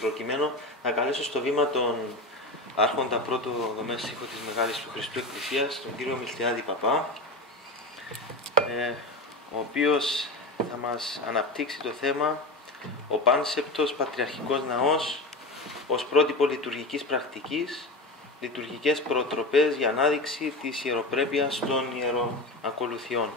προκειμένου να καλέσω στο βήμα τον άρχοντα πρώτο δομές ήχο της Μεγάλης του Χριστού Εκκλησίας, τον κύριο Μιλτιάδη Παπά, ο οποίος θα μας αναπτύξει το θέμα «Ο πάνσεπτος πατριαρχικός ναός ως πρότυπο λειτουργικής πρακτικής, λειτουργικές προτροπές για ανάδειξη της ιεροπρέπειας των ιεροακολουθιών».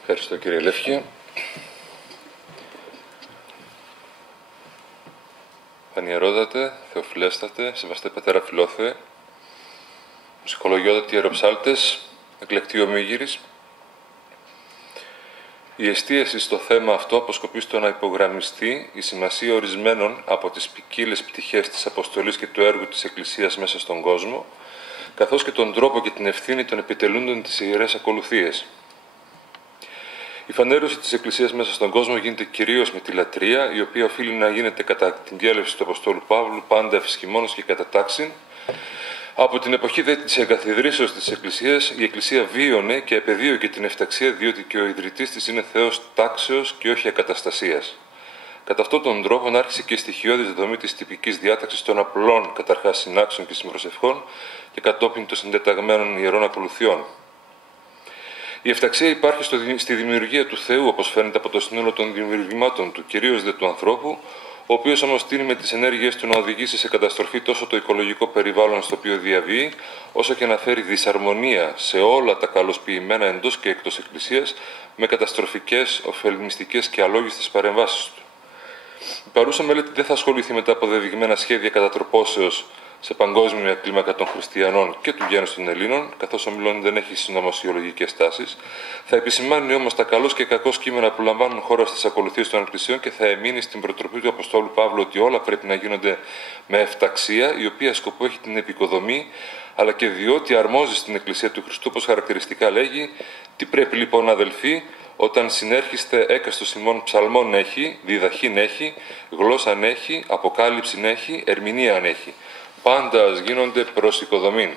Ευχαριστώ κύριε Λεύκη. Πανιερόδατε, Θεοφυλέστατε, Σεβαστέ Πατέρα Φιλόθεε, Μουσικολογιότατοι Ιεροψάλτες, εκλεκτοί ομίγυρις. Η εστίαση στο θέμα αυτό αποσκοπεί στο να υπογραμμιστεί η σημασία ορισμένων από τις ποικίλες πτυχές της αποστολής και του έργου της Εκκλησίας μέσα στον κόσμο, καθώς και τον τρόπο και την ευθύνη των επιτελούντων της ιερές ακολουθίες. Η φανέρωση της Εκκλησίας μέσα στον κόσμο γίνεται κυρίως με τη λατρεία, η οποία οφείλει να γίνεται κατά την διέλευση του Αποστόλου Παύλου πάντα ευσχημόνως και κατά τάξιν. Από την εποχή της εγκαθιδρύσεως της Εκκλησίας, η Εκκλησία βίωνε και επεδίωκε την εφταξία, διότι και ο ιδρυτής της είναι Θεός τάξεως και όχι ακαταστασίας. Κατά αυτόν τον τρόπο άρχισε και η στοιχειώδης δομή της τυπικής διάταξης των απλών καταρχάς συνάξεων και συμπροσευχών και κατόπιν των συντεταγμένων ιερών ακολουθιών. Η εφταξία υπάρχει στη δημιουργία του Θεού, όπως φαίνεται από το σύνολο των δημιουργημάτων του, κυρίως δε του ανθρώπου, ο οποίος όμως τείνει με τις ενέργειες του να οδηγήσει σε καταστροφή τόσο το οικολογικό περιβάλλον στο οποίο διαβεί, όσο και να φέρει δυσαρμονία σε όλα τα καλοσποιημένα εντός και εκτός Εκκλησίας, με καταστροφικές, ωφελμιστικές και αλόγιστες παρεμβάσεις του. Η παρούσα μελέτη δεν θα ασχοληθεί με τα αποδεδειγμένα σχέδια κατατροπώσεως σε παγκόσμια κλίμακα των χριστιανών και του γένους των Ελλήνων, καθώς ο μιλών δεν έχει συνωμοσιολογικές τάσεις. Θα επισημάνει όμως τα καλώς και κακώς κείμενα που λαμβάνουν χώρα στις ακολουθίες των Εκκλησιών και θα εμείνει στην προτροπή του Αποστόλου Παύλου ότι όλα πρέπει να γίνονται με εφταξία, η οποία σκοπό έχει την επικοδομή, αλλά και διότι αρμόζει στην Εκκλησία του Χριστού, όπως χαρακτηριστικά λέγει. Τι πρέπει λοιπόν, αδελφοί, όταν συνέρχεστε έκαστος ημών ψαλμών έχει, διδαχήν έχει, γλώσσαν έχει, αποκάλυψην έχει, ερμηνείαν έχει. Πάντα ας γίνονται προς οικοδομήν.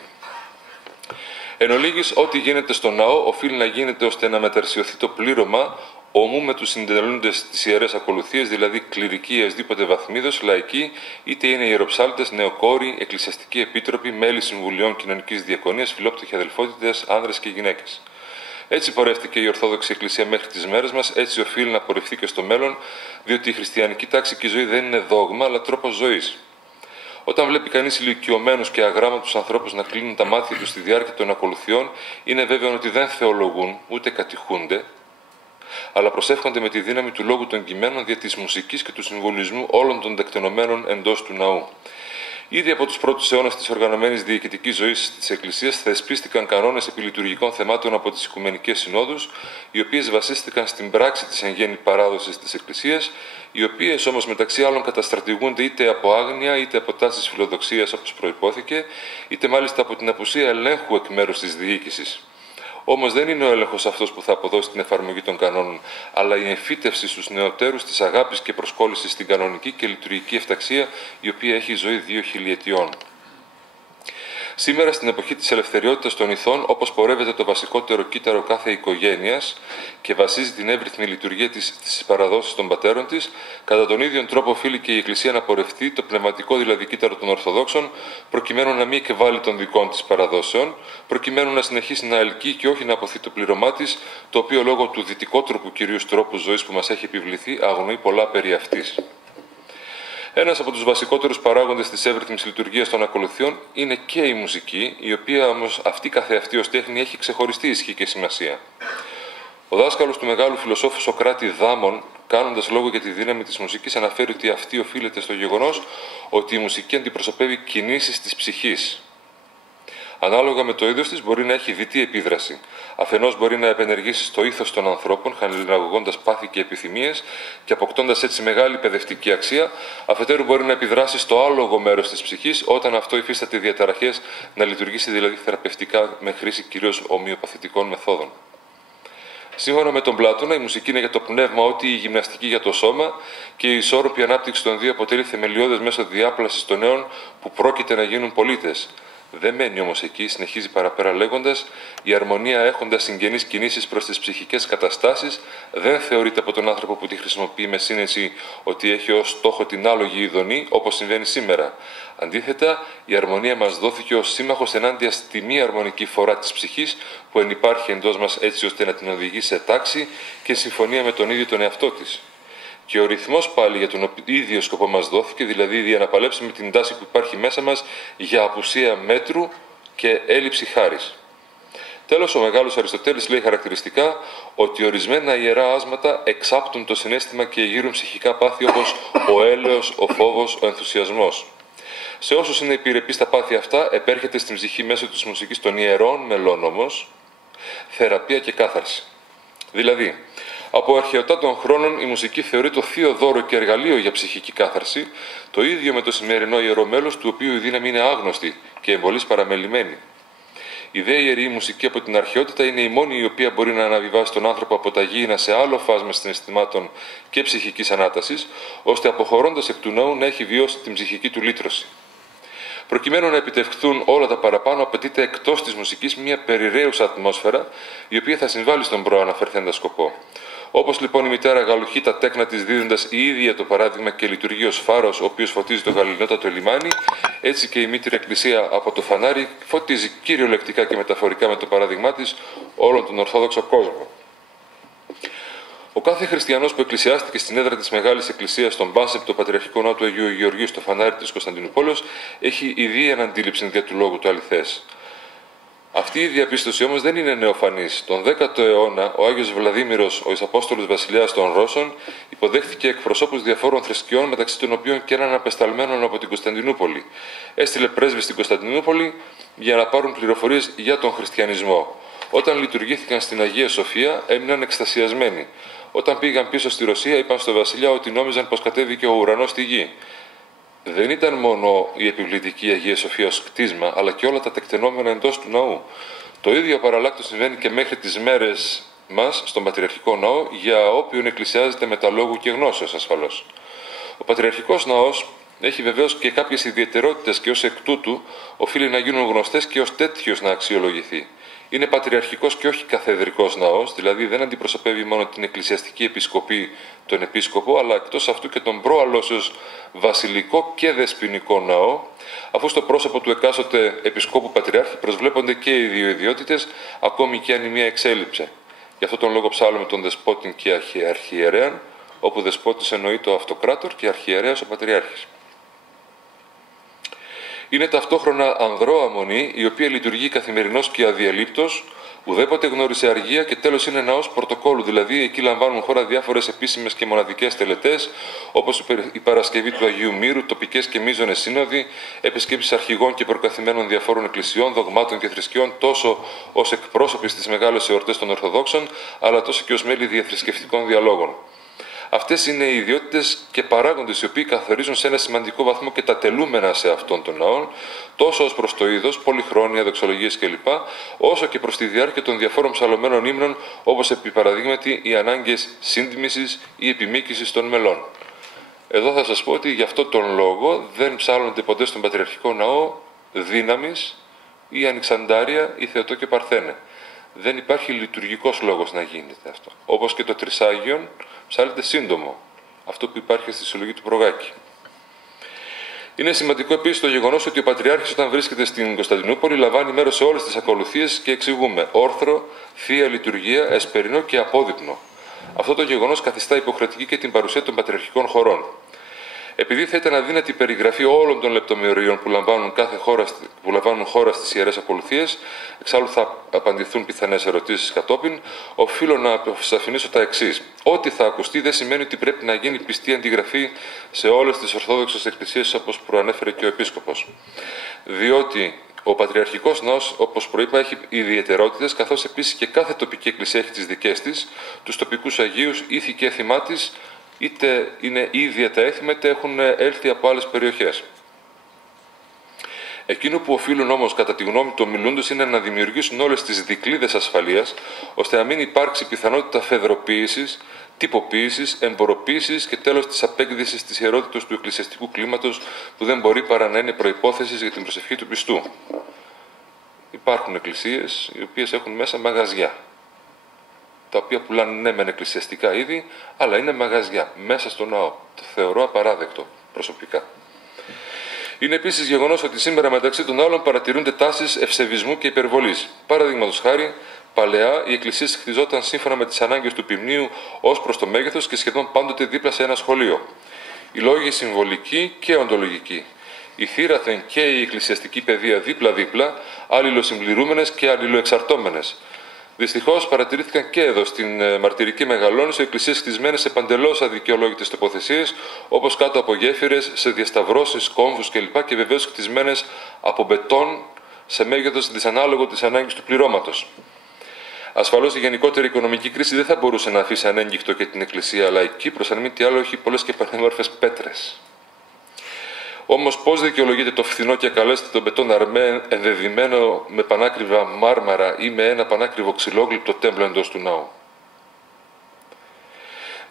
Εν ολίγης, ό,τι γίνεται στο ναό οφείλει να γίνεται ώστε να μεταρσιωθεί το πλήρωμα ομού με τους συντελούντες της ιερές ακολουθίες, δηλαδή κληρικοί εσδήποτε βαθμίδος, λαϊκοί, είτε είναι ιεροψάλτες, νεοκόροι, εκκλησιαστικοί επίτροποι, μέλη συμβουλίων κοινωνικής διακονίας, φιλόπτωχοι αδελφότητες, άνδρες και γυναίκες. Έτσι πορεύτηκε η Ορθόδοξη Εκκλησία μέχρι τις μέρες μας, έτσι οφείλει να πορευθεί και στο μέλλον, διότι η χριστιανική τάξη και η ζωή δεν είναι δόγμα, αλλά τρόπος ζωής. Όταν βλέπει κανείς ηλικιωμένους και αγράμματους ανθρώπους να κλείνουν τα μάτια τους στη διάρκεια των ακολουθιών, είναι βέβαιο ότι δεν θεολογούν ούτε κατηχούνται, αλλά προσεύχονται με τη δύναμη του λόγου των κειμένων δια της μουσικής και του συμβολισμού όλων των τεκτενωμένων εντός του ναού. Ήδη από τους πρώτους αιώνες της οργανωμένης διοικητικής ζωής της Εκκλησίας θεσπίστηκαν κανόνες επιλειτουργικών θεμάτων από τις Οικουμενικές Συνόδους, οι οποίες βασίστηκαν στην πράξη της εν γέννη παράδοσης της Εκκλησίας, οι οποίες όμως μεταξύ άλλων καταστρατηγούνται είτε από άγνοια είτε από τάσεις φιλοδοξίας όπως προϋπόθηκε, είτε μάλιστα από την απουσία ελέγχου εκ μέρους της διοίκησης. Όμως δεν είναι ο έλεγχος αυτός που θα αποδώσει την εφαρμογή των κανόνων, αλλά η εμφύτευση στους νεωτέρους της αγάπης και προσκόλλησης στην κανονική και λειτουργική εφταξία, η οποία έχει ζωή 2 χιλιετιών. Σήμερα, στην εποχή της ελευθεριότητας των ηθών, όπως πορεύεται το βασικότερο κύτταρο κάθε οικογένειας και βασίζει την εύρυθμη λειτουργία της στις παραδόσεις των πατέρων της, κατά τον ίδιο τρόπο οφείλει και η Εκκλησία να πορευτεί το πνευματικό δηλαδή κύτταρο των Ορθοδόξων, προκειμένου να μην εκβάλει των δικών της παραδόσεων, προκειμένου να συνεχίσει να ελκύει και όχι να αποθεί το πλήρωμά της, το οποίο λόγω του δυτικότροπου κυρίως τρόπου ζωής που μας έχει επιβληθεί αγνοεί πολλά περί αυτής. Ένας από τους βασικότερους παράγοντες της εύρυθμης λειτουργίας των ακολουθιών είναι και η μουσική, η οποία όμως αυτή καθεαυτή ως τέχνη έχει ξεχωριστή ισχύ και σημασία. Ο δάσκαλος του μεγάλου φιλοσόφου Σοκράτη Δάμων, κάνοντας λόγο για τη δύναμη της μουσικής, αναφέρει ότι αυτή οφείλεται στο γεγονός ότι η μουσική αντιπροσωπεύει κινήσεις της ψυχής. Ανάλογα με το είδος της, μπορεί να έχει διτή επίδραση. Αφενός μπορεί να επενεργήσει στο ήθος των ανθρώπων, χαμηλαγωγώντας πάθη και επιθυμίες και αποκτώντας έτσι μεγάλη παιδευτική αξία. Αφετέρου, μπορεί να επιδράσει στο άλογο μέρος της ψυχής, όταν αυτό υφίσταται διαταραχές, να λειτουργήσει δηλαδή θεραπευτικά με χρήση κυρίως ομοιοπαθητικών μεθόδων. Σύμφωνα με τον Πλάτωνα, η μουσική είναι για το πνεύμα ό,τι η γυμναστική για το σώμα και η ισόρροπη ανάπτυξη των δύο αποτελεί θεμελιώδες μέσω διάπλασης των νέων που πρόκειται να γίνουν πολίτες. Δεν μένει όμως εκεί, συνεχίζει παραπέρα λέγοντας: «Η αρμονία, έχοντας συγγενείς κινήσεις προς τις ψυχικές καταστάσεις, δεν θεωρείται από τον άνθρωπο που τη χρησιμοποιεί με σύνεση ότι έχει ως στόχο την άλογη ειδονή, όπως συμβαίνει σήμερα. Αντίθετα, η αρμονία μας δόθηκε ως σύμμαχος ενάντια στη μη αρμονική φορά της ψυχής που ενυπάρχει εντός μας, έτσι ώστε να την οδηγεί σε τάξη και συμφωνία με τον ίδιο τον εαυτό της. Και ο ρυθμός πάλι για τον ίδιο σκοπό μας δόθηκε, δηλαδή για να παλέψουμε την τάση που υπάρχει μέσα μας για απουσία μέτρου και έλλειψη χάρης». Τέλος, ο μεγάλος Αριστοτέλης λέει χαρακτηριστικά ότι ορισμένα ιερά άσματα εξάπτουν το συναίσθημα και γύρουν ψυχικά πάθη όπως ο έλεος, ο φόβος, ο ενθουσιασμός. Σε όσους είναι επιρρεπείς στα πάθη αυτά, επέρχεται στην ψυχή μέσω της μουσικής των ιερών μελών όμως θεραπεία και κάθαρση. Δηλαδή, από αρχαιοτά των χρόνων η μουσική θεωρεί το θείο δώρο και εργαλείο για ψυχική κάθαρση, το ίδιο με το σημερινό ιερό μέλος, του οποίου η δύναμη είναι άγνωστη και εμπολής παραμελημένη. Η δε ιερή μουσική από την αρχαιότητα είναι η μόνη η οποία μπορεί να αναβιβάσει τον άνθρωπο από τα γήινα σε άλλο φάσμα συναισθημάτων και ψυχικής ανάτασης, ώστε αποχωρώντας εκ του ναού να έχει βιώσει την ψυχική του λύτρωση. Προκειμένου να επιτευχθούν όλα τα παραπάνω, απαιτείται εκτός της μουσικής μια περιραίουσα ατμόσφαιρα, η οποία θα συμβάλλει στον προαναφερθέντα σκοπό. Όπως λοιπόν η μητέρα γαλουχεί τα τέκνα της δίδοντας η ίδια το παράδειγμα και λειτουργεί ως φάρος, ο οποίος φωτίζει το γαληνότατο λιμάνι, έτσι και η μήτηρη Εκκλησία από το φανάρι φωτίζει κυριολεκτικά και μεταφορικά με το παράδειγμά της όλον τον Ορθόδοξο κόσμο. Ο κάθε χριστιανός που εκκλησιάστηκε στην έδρα της Μεγάλης Εκκλησίας στον πάνσεπτο πατριαρχικό ναό του Αγίου Γεωργίου στο φανάρι της Κωνσταντινούπολης έχει ιδίαν αντίληψη δια του λόγου του αληθές. Αυτή η διαπίστωση όμως δεν είναι νεοφανής. Τον 10ο αιώνα, ο Άγιος Βλαδίμηρος, ο Εισαπόστολος Βασιλιάς των Ρώσων, υποδέχθηκε εκπροσώπους διαφόρων θρησκειών, μεταξύ των οποίων και έναν απεσταλμένον από την Κωνσταντινούπολη. Έστειλε πρέσβη στην Κωνσταντινούπολη για να πάρουν πληροφορίες για τον χριστιανισμό. Όταν λειτουργήθηκαν στην Αγία Σοφία, έμειναν εκστασιασμένοι. Όταν πήγαν πίσω στη Ρωσία, είπαν στο Βασιλιά ότι νόμιζαν πως κατέβηκε ο ουρανός στη γη. Δεν ήταν μόνο η επιβλητική Αγία Σοφία ως κτίσμα, αλλά και όλα τα τεκτενόμενα εντός του ναού. Το ίδιο παραλλάκτως συμβαίνει και μέχρι τις μέρες μας στον Πατριαρχικό Ναό, για όποιον εκκλησιάζεται με τα λόγου και γνώσεως ασφαλώς. Ο Πατριαρχικός Ναός έχει βεβαίως και κάποιες ιδιαιτερότητες και ως εκ τούτου οφείλει να γίνουν γνωστές και ως τέτοιος να αξιολογηθεί. Είναι πατριαρχικός και όχι καθεδρικός ναός, δηλαδή δεν αντιπροσωπεύει μόνο την εκκλησιαστική επισκοπή, τον επίσκοπο, αλλά εκτός αυτού και τον προαλώσεως βασιλικό και δεσποινικό ναό, αφού στο πρόσωπο του εκάστοτε επισκόπου πατριάρχη προσβλέπονται και οι δύο ιδιότητες, ακόμη και αν η μία εξέλιψε. Γι' αυτό τον λόγο ψάλλουμε τον δεσπότην και αρχιερέαν, όπου δεσπότης εννοεί το αυτοκράτορ και αρχιερέας ο πατριάρχης. Είναι ταυτόχρονα ανδρώα μονή, η οποία λειτουργεί καθημερινώς και αδιαλείπτως, ουδέποτε γνώρισε αργία και τέλος είναι ναός πρωτοκόλλου, δηλαδή εκεί λαμβάνουν χώρα διάφορες επίσημες και μοναδικές τελετές, όπως η Παρασκευή του Αγίου Μύρου, τοπικές και μείζονες σύνοδοι, επισκέψεις αρχηγών και προκαθημένων διαφόρων εκκλησιών, δογμάτων και θρησκειών, τόσο ως εκπρόσωποι στις μεγάλες εορτές των Ορθοδόξων, αλλά τόσο και ως μέλη διαθρησκευτικών διαλόγων. Αυτές είναι οι ιδιότητες και παράγοντες οι οποίοι καθορίζουν σε ένα σημαντικό βαθμό και τα τελούμενα σε αυτόν τον ναό, τόσο ως προς το είδος, πολυχρόνια, δοξολογίες κλπ., όσο και προς τη διάρκεια των διαφόρων ψαλωμένων ύμνων, όπως επί παραδείγματι οι ανάγκες σύντμησης ή επιμήκυσης των μελών. Εδώ θα σας πω ότι γι' αυτό τον λόγο δεν ψάλλονται ποτέ στον Πατριαρχικό Ναό δύναμης ή Ανοιξαντάρια ή Θεοτό και Παρθένε. Δεν υπάρχει λειτουργικός λόγος να γίνεται αυτό. Όπως και το Τρισάγιον ψάλλεται σύντομο, αυτό που υπάρχει στη συλλογή του Προγάκη. Είναι σημαντικό επίσης το γεγονός ότι ο Πατριάρχης όταν βρίσκεται στην Κωνσταντινούπολη λαμβάνει μέρος σε όλες τις ακολουθίες και εξηγούμε όρθρο, θεία λειτουργία, εσπερινό και απόδειπνο. Αυτό το γεγονός καθιστά υποχρεωτική και την παρουσία των πατριαρχικών χωρών. Επειδή θα ήταν αδύνατη η περιγραφή όλων των λεπτομεριών που λαμβάνουν χώρα στις ιερές ακολουθίες, εξάλλου θα απαντηθούν πιθανές ερωτήσεις κατόπιν, οφείλω να αποσαφηνίσω τα εξής. Ό,τι θα ακουστεί δεν σημαίνει ότι πρέπει να γίνει πιστή αντιγραφή σε όλες τις Ορθόδοξες εκκλησίες, όπως προανέφερε και ο Επίσκοπος. Διότι ο Πατριαρχικός Ναός, όπως προείπα, έχει ιδιαιτερότητες, καθώς επίσης και κάθε τοπική εκκλησία έχει τις δικές της, τους τοπικούς Αγίους, ήθη και έθιμά της, είτε είναι ίδια τα έθιμα, είτε έχουν έλθει από άλλες περιοχές. Εκείνο που οφείλουν όμως, κατά τη γνώμη των μιλούντος, είναι να δημιουργήσουν όλες τις δικλείδες ασφαλείας, ώστε να μην υπάρξει πιθανότητα φεδροποίησης, τυποποίησης, εμποροποίησης και τέλος της απέκδησης της ιερότητος του εκκλησιαστικού κλίματος, που δεν μπορεί παρά να είναι προϋπόθεση για την προσευχή του πιστού. υπάρχουν εκκλησίες οι οποίες έχουν μέσα μαγαζιά, τα οποία πουλάνε ναι μεν εκκλησιαστικά είδη, αλλά είναι μαγαζιά μέσα στο ναό. Το θεωρώ απαράδεκτο προσωπικά. Είναι επίσης γεγονός ότι σήμερα μεταξύ των άλλων παρατηρούνται τάσεις ευσεβισμού και υπερβολής. Παραδείγματος χάρη, παλαιά οι εκκλησίες χτιζόταν σύμφωνα με τις ανάγκες του ποιμνίου ως προς το μέγεθος και σχεδόν πάντοτε δίπλα σε ένα σχολείο. Οι λόγοι συμβολικοί και οντολογικοί. Η θύραθεν και η εκκλησιαστική παιδεία δίπλα-δίπλα, αλληλοσυμπληρούμενες και αλληλοεξαρτώμενες. Δυστυχώς παρατηρήθηκαν και εδώ στην μαρτυρική Μεγαλόνησο εκκλησίες χτισμένες σε παντελώς αδικαιολόγητες τοποθεσίες, όπως κάτω από γέφυρες, σε διασταυρώσεις, κόμβους κλπ. Και βεβαίως χτισμένες από μπετόν σε μέγεθος δυσανάλογο της ανάγκης του πληρώματος. Ασφαλώς η γενικότερη οικονομική κρίση δεν θα μπορούσε να αφήσει ανέγκυχτο και την εκκλησία, αλλά η Κύπρος, αν μη τι άλλο, έχει πολλές και πανέμορφες πέτρες. Όμως πώς δικαιολογείται το φθηνό και ακαλέσθητο μπετόν αρμέ ενδεδειμένο με πανάκριβα μάρμαρα ή με ένα πανάκριβο ξυλόγλυπτο τέμπλο εντός του ναού?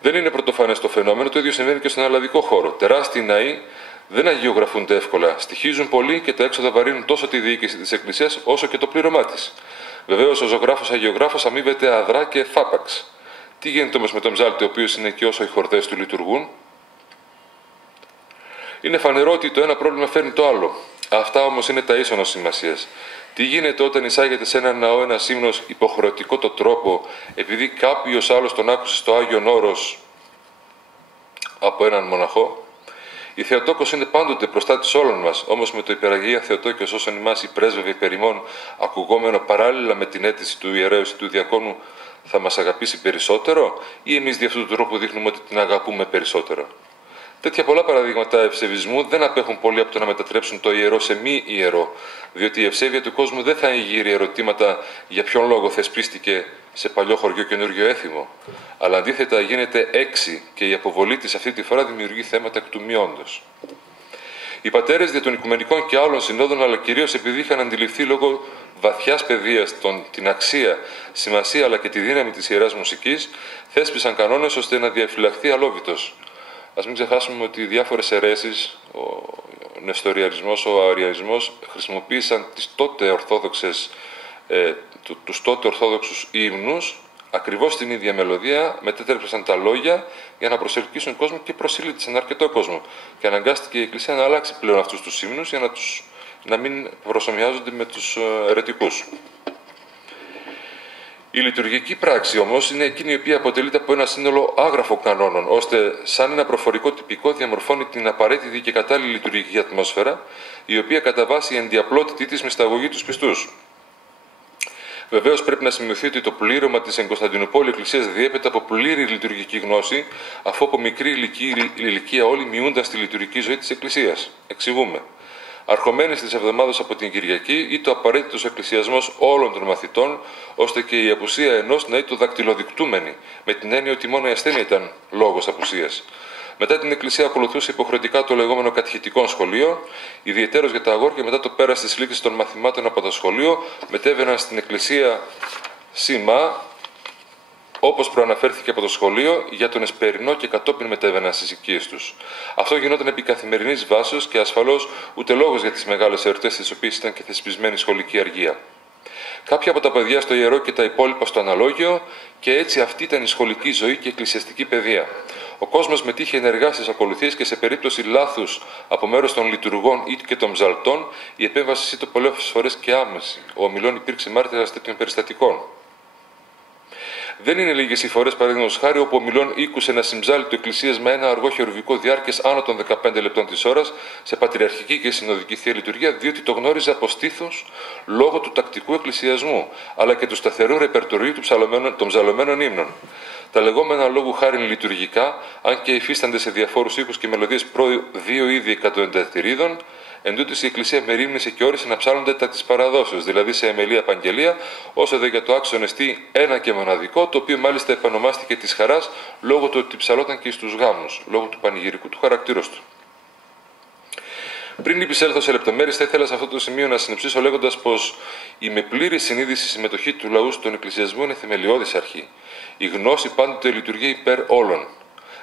Δεν είναι πρωτοφανές το φαινόμενο, το ίδιο συμβαίνει και στον αλλαδικό χώρο. Τεράστιοι ναοί δεν αγιογραφούνται εύκολα, στοιχίζουν πολύ και τα έξοδα βαρύνουν τόσο τη διοίκηση της εκκλησίας όσο και το πλήρωμά της. Βεβαίως ο ζωγράφος αγιογράφος αμείβεται αδρά και φάπαξ. Τι γίνεται όμως με τον ψάλτη, ο οποίος είναι και όσο οι χορδές του λειτουργούν? Είναι φανερό ότι το ένα πρόβλημα φέρνει το άλλο. Αυτά όμως είναι τα ίσονος σημασίας. Τι γίνεται όταν εισάγεται σε ένα ναό ένας ύμνος υποχρεωτικό το τρόπο, επειδή κάποιος άλλος τον άκουσε στο Άγιον Όρος από έναν μοναχό? Η Θεοτόκος είναι πάντοτε προστάτης όλων μας, όμως με το υπεραγία Θεοτόκιος όσον ημάς η πρέσβευε υπερημών, ακουγόμενο παράλληλα με την αίτηση του ιερέου ή του διακόνου, θα μας αγαπήσει περισσότερο, ή εμείς δι' αυτού του τρόπου δείχνουμε ότι την αγαπούμε περισσότερο? Τέτοια πολλά παραδείγματα ευσεβισμού δεν απέχουν πολύ από το να μετατρέψουν το ιερό σε μη ιερό, διότι η ευσέβεια του κόσμου δεν θα εγείρει ερωτήματα για ποιον λόγο θεσπίστηκε σε παλιό χωριό καινούριο έθιμο, αλλά αντίθετα γίνεται έξι και η αποβολή της αυτή τη φορά δημιουργεί θέματα εκ του μειόντος. Οι πατέρες δια των οικουμενικών και άλλων συνόδων, αλλά κυρίως επειδή είχαν αντιληφθεί λόγω βαθιάς παιδείας την αξία, σημασία αλλά και τη δύναμη της ιεράς μουσικής, θέσπισαν κανόνες ώστε να διαφυλαχθεί αλόβητος. Ας μην ξεχάσουμε ότι οι διάφορες αιρέσεις, ο νεστοριανισμός, ο αριανισμός, χρησιμοποίησαν τους τότε ορθόδοξους ύμνους, ακριβώς την ίδια μελωδία, μετέτρεψαν τα λόγια για να προσελκύσουν κόσμο και προσήλυτησαν αρκετό κόσμο. Και αναγκάστηκε η Εκκλησία να αλλάξει πλέον αυτούς τους ύμνους για να μην προσομοιάζονται με τους αιρετικούς. Η λειτουργική πράξη όμως είναι εκείνη η οποία αποτελείται από ένα σύνολο άγραφων κανόνων, ώστε σαν ένα προφορικό τυπικό διαμορφώνει την απαραίτητη και κατάλληλη λειτουργική ατμόσφαιρα, η οποία κατά βάση εντιαπλότητη της μυσταγωγεί τους πιστούς. Βεβαίως πρέπει να σημειωθεί ότι το πλήρωμα της Κωνσταντινούπολη Εκκλησίας διέπεται από πλήρη λειτουργική γνώση, αφού από μικρή ηλικία όλοι μειούνταν στη λειτουργική ζωή της Εκκλησίας. Εξηγούμε. Αρχομένης της εβδομάδας από την Κυριακή ή το απαραίτητος εκκλησιασμός όλων των μαθητών, ώστε και η απουσία ενός να είναι δακτυλοδεικτούμενη, με την έννοια ότι μόνο η ασθένεια ήταν λόγος απουσίας. Μετά την Εκκλησία ακολουθούσε υποχρεωτικά το λεγόμενο κατηχητικό σχολείο, ιδιαιτέρως για τα αγόρια μετά το πέρας της λήξης των μαθημάτων από το σχολείο, μετέβαιναν στην Εκκλησία σήμα, όπως προαναφέρθηκε από το σχολείο, για τον εσπερινό και κατόπιν μετέβαιναν στις οικίες τους. Αυτό γινόταν επί καθημερινής βάσεως και ασφαλώς ούτε λόγος για τις μεγάλες εορτές τις οποίες ήταν και θεσπισμένη σχολική αργία. Κάποια από τα παιδιά στο ιερό και τα υπόλοιπα στο αναλόγιο, και έτσι αυτή ήταν η σχολική ζωή και η εκκλησιαστική παιδεία. Ο κόσμος μετήχε ενεργά στις ακολουθίες και σε περίπτωση λάθους από μέρος των λειτουργών ή και των ψαλτών, η επέμβαση ήταν πολλές φορές και άμεση. Ο ομιλών υπήρξε μάρτυρας τέτοιων περιστατικών. Δεν είναι λίγες οι φορές, παραδείγματος χάρη, όπου ο Μιλών ήκουσε να συμψάλει το Εκκλησίας με ένα αργό χειρουργικό διάρκειας άνω των 15 λεπτών της ώρας σε πατριαρχική και συνοδική θεία λειτουργία, διότι το γνώριζε από στήθος λόγω του τακτικού εκκλησιασμού, αλλά και του σταθερού ρεπερτορίου των ψαλωμένων ύμνων. Τα λεγόμενα λόγου χάριν λειτουργικά, αν και υφίστανται σε διαφόρους οίκους και μελωδίες δύο είδη εκατοεντατηρίδων, εντούτοις η Εκκλησία μερίμνησε και όρισε να ψάλλονται τα της παραδόσεως, δηλαδή σε εμελία απαγγελία, όσο δε για το άξιον εστί ένα και μοναδικό, το οποίο μάλιστα επανομάστηκε της χαράς λόγω του ότι ψαλόταν και στους γάμους, λόγω του πανηγυρικού του χαρακτήρος του. Πριν επισέλθω σε λεπτομέρειες, θα ήθελα σε αυτό το σημείο να συνοψίσω λέγοντας πως η με πλήρη συνείδηση συμμετοχή του λαού στον εκκλησιασμό είναι θεμελιώδης αρχή. Η γνώση πάντοτε λειτουργεί υπέρ όλων.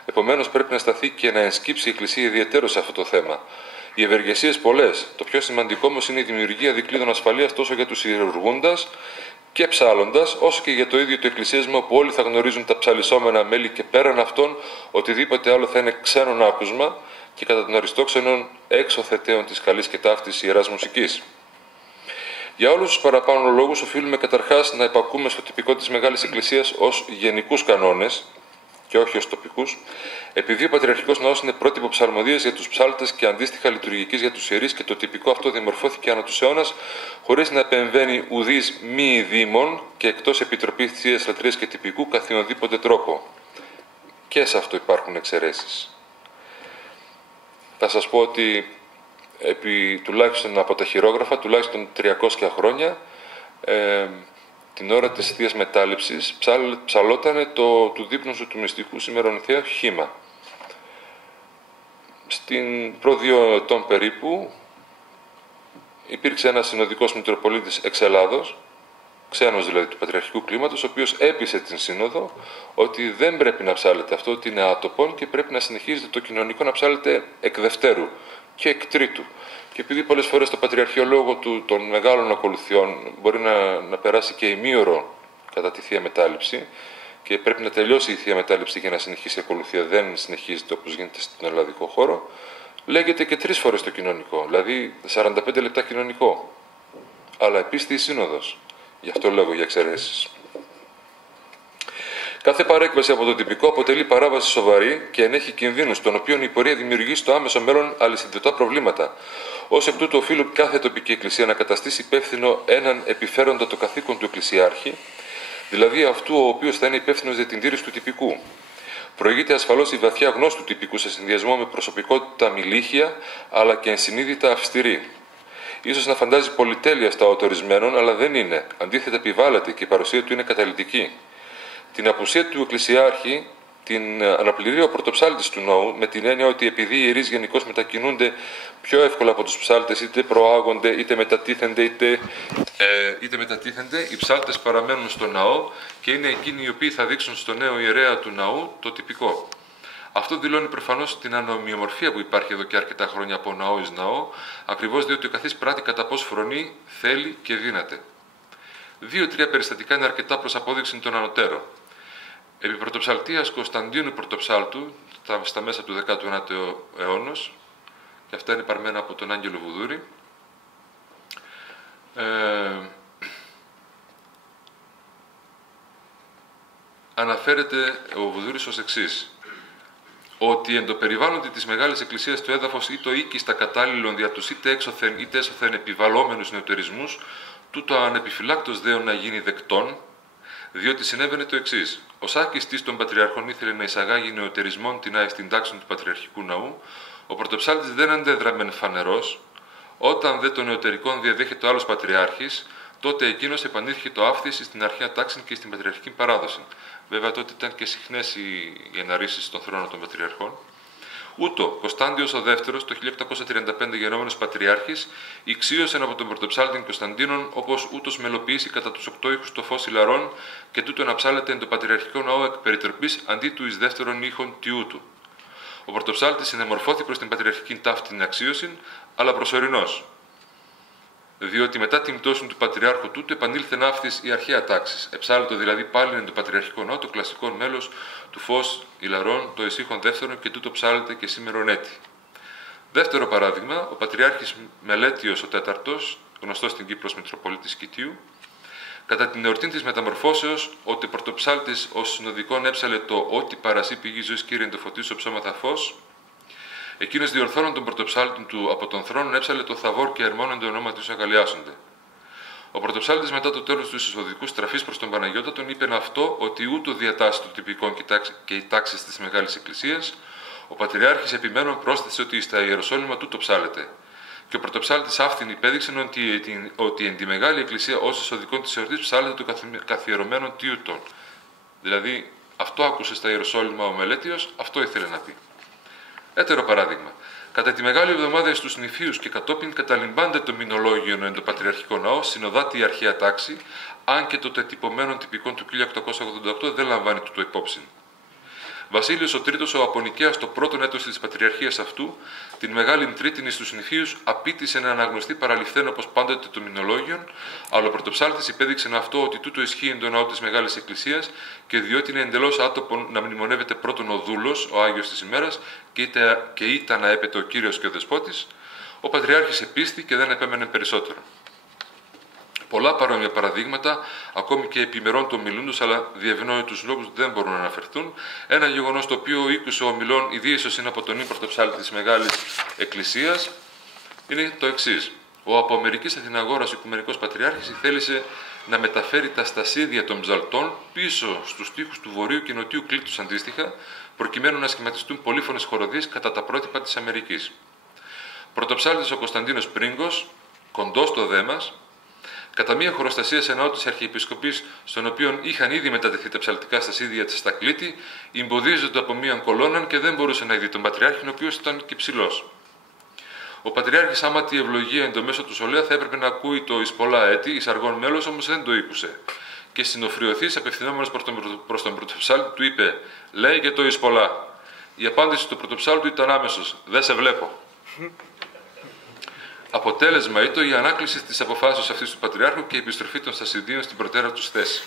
Επομένως, πρέπει να σταθεί και να ενσκύψει η Εκκλησία ιδιαιτέρως σε αυτό το θέμα. Οι ευεργεσίες πολλές. Το πιο σημαντικό όμως είναι η δημιουργία δικλείδων ασφαλείας τόσο για τους ιερουργούντας και ψάλλοντας, όσο και για το ίδιο το εκκλησίασμα, όπου όλοι θα γνωρίζουν τα ψαλισσόμενα μέλη και πέραν αυτών οτιδήποτε άλλο θα είναι ξένον άκουσμα και κατά των αριστόξενων έξω θεταίων της καλής και ταύτης ιεράς μουσικής. Για όλους τους παραπάνω λόγους οφείλουμε καταρχάς να υπακούμε στο τυπικό της Μεγάλης Εκκλησίας ως γενικούς κανόνες και όχι ως τοπικούς, επειδή ο Πατριαρχικός Ναός είναι πρότυπο ψαλμοδίας για τους ψάλτες και αντίστοιχα λειτουργικής για τους ιερείς και το τυπικό αυτό διαμορφώθηκε ανά τους αιώνας χωρίς να επεμβαίνει ουδής μη δήμων και εκτός επιτροπής Θείας Λατρείας και τυπικού καθιονδήποτε τρόπο. Και σε αυτό υπάρχουν εξαιρέσεις. Θα σας πω ότι τουλάχιστον από τα χειρόγραφα, τουλάχιστον 300 χρόνια, την ώρα της Θείας Μετάληψης ψαλότανε του δείπνου του μυστικού ημερονηθέα χήμα. Στην προ-2 ετών περίπου υπήρξε ένας συνοδικός Μητροπολίτης εξ Ελλάδος, ξένος δηλαδή του πατριαρχικού κλίματος, ο οποίος έπεισε την Σύνοδο ότι δεν πρέπει να ψάλεται αυτό, ότι είναι άτοπον και πρέπει να συνεχίζεται το κοινωνικό να ψάλεται εκ δευτέρου και εκ τρίτου. Και επειδή πολλές φορές το Πατριαρχείο λόγω των μεγάλων ακολουθιών μπορεί να περάσει και ημίωρο κατά τη Θεία Μετάληψη και πρέπει να τελειώσει η Θεία Μετάληψη για να συνεχίσει η ακολουθία, δεν συνεχίζεται όπως γίνεται στον ελλαδικό χώρο, λέγεται και 3 φορές το κοινωνικό, δηλαδή 45 λεπτά κοινωνικό. Αλλά επίστη η Σύνοδος. Γι' αυτό λέγω για εξαιρέσεις. Κάθε παρέκβαση από το τυπικό αποτελεί παράβαση σοβαρή και ενέχει κινδύνους, των οποίων η πορεία δημιουργεί στο άμεσο μέλλον αλυσιδωτά προβλήματα. Ως εκ τούτου, οφείλει κάθε τοπική εκκλησία να καταστήσει υπεύθυνο έναν επιφέροντα το καθήκον του εκκλησιάρχη, δηλαδή αυτού ο οποίος θα είναι υπεύθυνος για την τήρηση του τυπικού. Προηγείται ασφαλώς η βαθιά γνώση του τυπικού σε συνδυασμό με προσωπικότητα μιλίχια, αλλά και ενσυνείδητα αυστηρή. Ίσως να φαντάζει πολυτέλεια στα ορισμένων, αλλά δεν είναι. Αντίθετα, επιβάλλεται και η παρουσία του είναι καταλυτική. Την απουσία του εκκλησιάρχη την αναπληρεί ο πρωτοψάλτης του ναού, με την έννοια ότι επειδή οι ιερείς γενικώς μετακινούνται πιο εύκολα από τους ψάλτες, είτε προάγονται, είτε μετατίθενται, οι ψάλτες παραμένουν στο ναό και είναι εκείνοι οι οποίοι θα δείξουν στο νέο ιερέα του ναού το τυπικό. Αυτό δηλώνει προφανώς την ανομοιομορφία που υπάρχει εδώ και αρκετά χρόνια από ναό εις ναό, ακριβώς διότι ο καθής πράττει κατά πώς φρονεί, θέλει και δύναται. 2-3 περιστατικά είναι αρκετά προς απόδειξη των ανωτέρων. Επί πρωτοψαλτείας Κωνσταντίνου Πρωτοψάλτου, στα μέσα του 19ου αιώνα, και αυτά είναι παρμένα από τον Άγγελο Βουδούρη, αναφέρεται ο Βουδούρης ως εξής: ότι εν το περιβάλλοντι της Μεγάλης Εκκλησίας το έδαφος ή το οίκιστα κατάλληλον δια τους είτε έξωθεν είτε έσωθεν επιβαλλόμενους νεωτερισμούς, τούτο ανεπιφυλάκτος δέον να γίνει δεκτών, διότι συνέβαινε το εξής. Ο Σάκης της των Πατριαρχών ήθελε να εισαγάγει νεωτερισμόν την στην τάξη του Πατριαρχικού Ναού, ο πρωτοψάλτης δεν αντέδραμεν φανερός, όταν δε των νεωτερικών διαδέχεται ο άλλος Πατριάρχης, τότε εκείνος επανήλθε το άφθηση στην αρχαία τάξη και στην πατριαρχική παράδοση. Βέβαια, τότε ήταν και συχνές οι εναρρήσεις στον θρόνο των Πατριαρχών. Ούτω, Κωνσταντιος ο Δεύτερος, το 1835 γενόμενος Πατριάρχης, ηξίωσε από τον πρωτοψάλτην Κωνσταντίνον, όπως ούτως μελοποιήσει κατά τους 8 ήχους το φως ηλαρών, και τούτο να ψάλεται εν το πατριαρχικό ναό εκ περιτροπής αντί του εις δεύτερον ήχων τιούτου. Ο πρωτοψάλτης συνεμορφώθη προς την πατριαρχική ταύτην αξίωση, αλλά προσωρινός. Διότι μετά την πτώση του Πατριάρχου τούτου επανήλθε ναύθης η αρχαία τάξη. Εψάλετο δηλαδή πάλι εν το πατριαρχικό ναό το κλασικό μέλος του φως ηλαρών, το εσύχων δεύτερον και τούτο ψάλεται και σήμερον έτη. Δεύτερο παράδειγμα, ο Πατριάρχης Μελέτιος ο Τέταρτος, γνωστός στην Κύπρο Μητροπολίτης Κητίου, κατά την εορτή της Μεταμορφώσεως, ότι πρωτοψάλτης ως συνοδικών έψαλε το «Ότι παρασύ πηγή ζωής Κύριε εν το φωτίσω ψώματα φως», εκείνος διορθώνων τον πρωτοψάλτη του από τον θρόνο έψαλε το «Θαβόρ και ερμόνον το ονόμα του αγαλιάσονται». Ο πρωτοψάλτης μετά το τέλος του εισοδικού στραφής προς τον Παναγιώτα τον είπε αυτό ότι ούτω διατάσσει των τυπικών και οι τάξεις της Μεγάλης Εκκλησίας, ο Πατριάρχης επιμένων πρόσθεσε ότι στα Ιεροσόλυμα τούτο ψάλεται. Και ο πρωτοψάλτης αύθην υπέδειξε ότι εν τη Μεγάλη Εκκλησία ως εισοδικών της εορτής ψάλεται το καθιερωμένο τιούτον. Δηλαδή, αυτό άκουσε στα Ιεροσόλυμα ο Μελέτιος, αυτό ήθελε να πει. Έτερο παράδειγμα. Κατά τη Μεγάλη Εβδομάδα στους νηφίους και κατόπιν καταλυμπάνται το μηνολόγιο εν το Πατριαρχικό Ναό, συνοδάται η αρχαία τάξη, αν και το τετυπωμένο τυπικών του 1888 δεν λαμβάνει τούτο υπόψη. Βασίλειος ο Τρίτος ο Απονικέας το πρώτον έτος της πατριαρχίας αυτού, την Μεγάλη Τρίτην εις τους νηφίους απίτησε να αναγνωστεί παραληφθέν όπως πάντοτε το μηνολόγιον, αλλά ο πρωτοψάλτης υπέδειξε αυτό ότι τούτο ισχύει εν το ναό της Μεγάλης Εκκλησίας και διότι είναι εντελώς άτοπον να μνημονεύεται πρώτον ο δούλος, ο Άγιος της ημέρας, και ήταν να έπεται ο Κύριος και ο Δεσπότης, ο Πατριάρχης επίστη και δεν επέμενε περισσότερο. Πολλά παρόμοια παραδείγματα, ακόμη και επιμερών του ομιλούντος, αλλά διευνόητους λόγους δεν μπορούν να αναφερθούν. Ένα γεγονός το οποίο ήκουσε ο ομιλών, ιδίως είναι από τον ύπρωτοψάλτη της Μεγάλης Εκκλησίας, είναι το εξής. Ο από μερικής Αθηναγόρας Οικουμενικός Πατριάρχης θέλησε να μεταφέρει τα στασίδια των ψαλτών πίσω στους τοίχους του βορείου και νοτιού κλήτους αντίστοιχα, προκειμένου να σχηματιστούν πολύφωνες χοροδίες κατά τα πρότυπα της Αμερικής. Πρωτοψάλτης ο Κωνσταντίνος Πρίγκος, κοντός στο δέμας, κατά μία χωροστασία σε ναό της Αρχιεπισκοπής, στον οποίο είχαν ήδη μετατεθεί τα ψαλτικά στασίδια της στα κλήτη, εμποδίζονται από μίαν κολόναν και δεν μπορούσε να δει τον Πατριάρχη, ο οποίος ήταν και ψηλός. Ο Πατριάρχης, άμα τη ευλογία εν το μέσο του Σολέα, θα έπρεπε να ακούει το εις πολλά έτη, εις αργών μέλος, όμως δεν το ήκουσε. Και συνοφριωθής, απευθυνόμενος προς τον πρωτοψάλτη, του είπε: «Λέει και το εις πολλά». Η απάντηση του πρωτοψάλτου ήταν άμεσος: «Δεν σε βλέπω». Αποτέλεσμα ήταν η ανάκληση της αποφάσεως αυτής του Πατριάρχου και η επιστροφή των στασιδίων στην προτέρα τους θέση.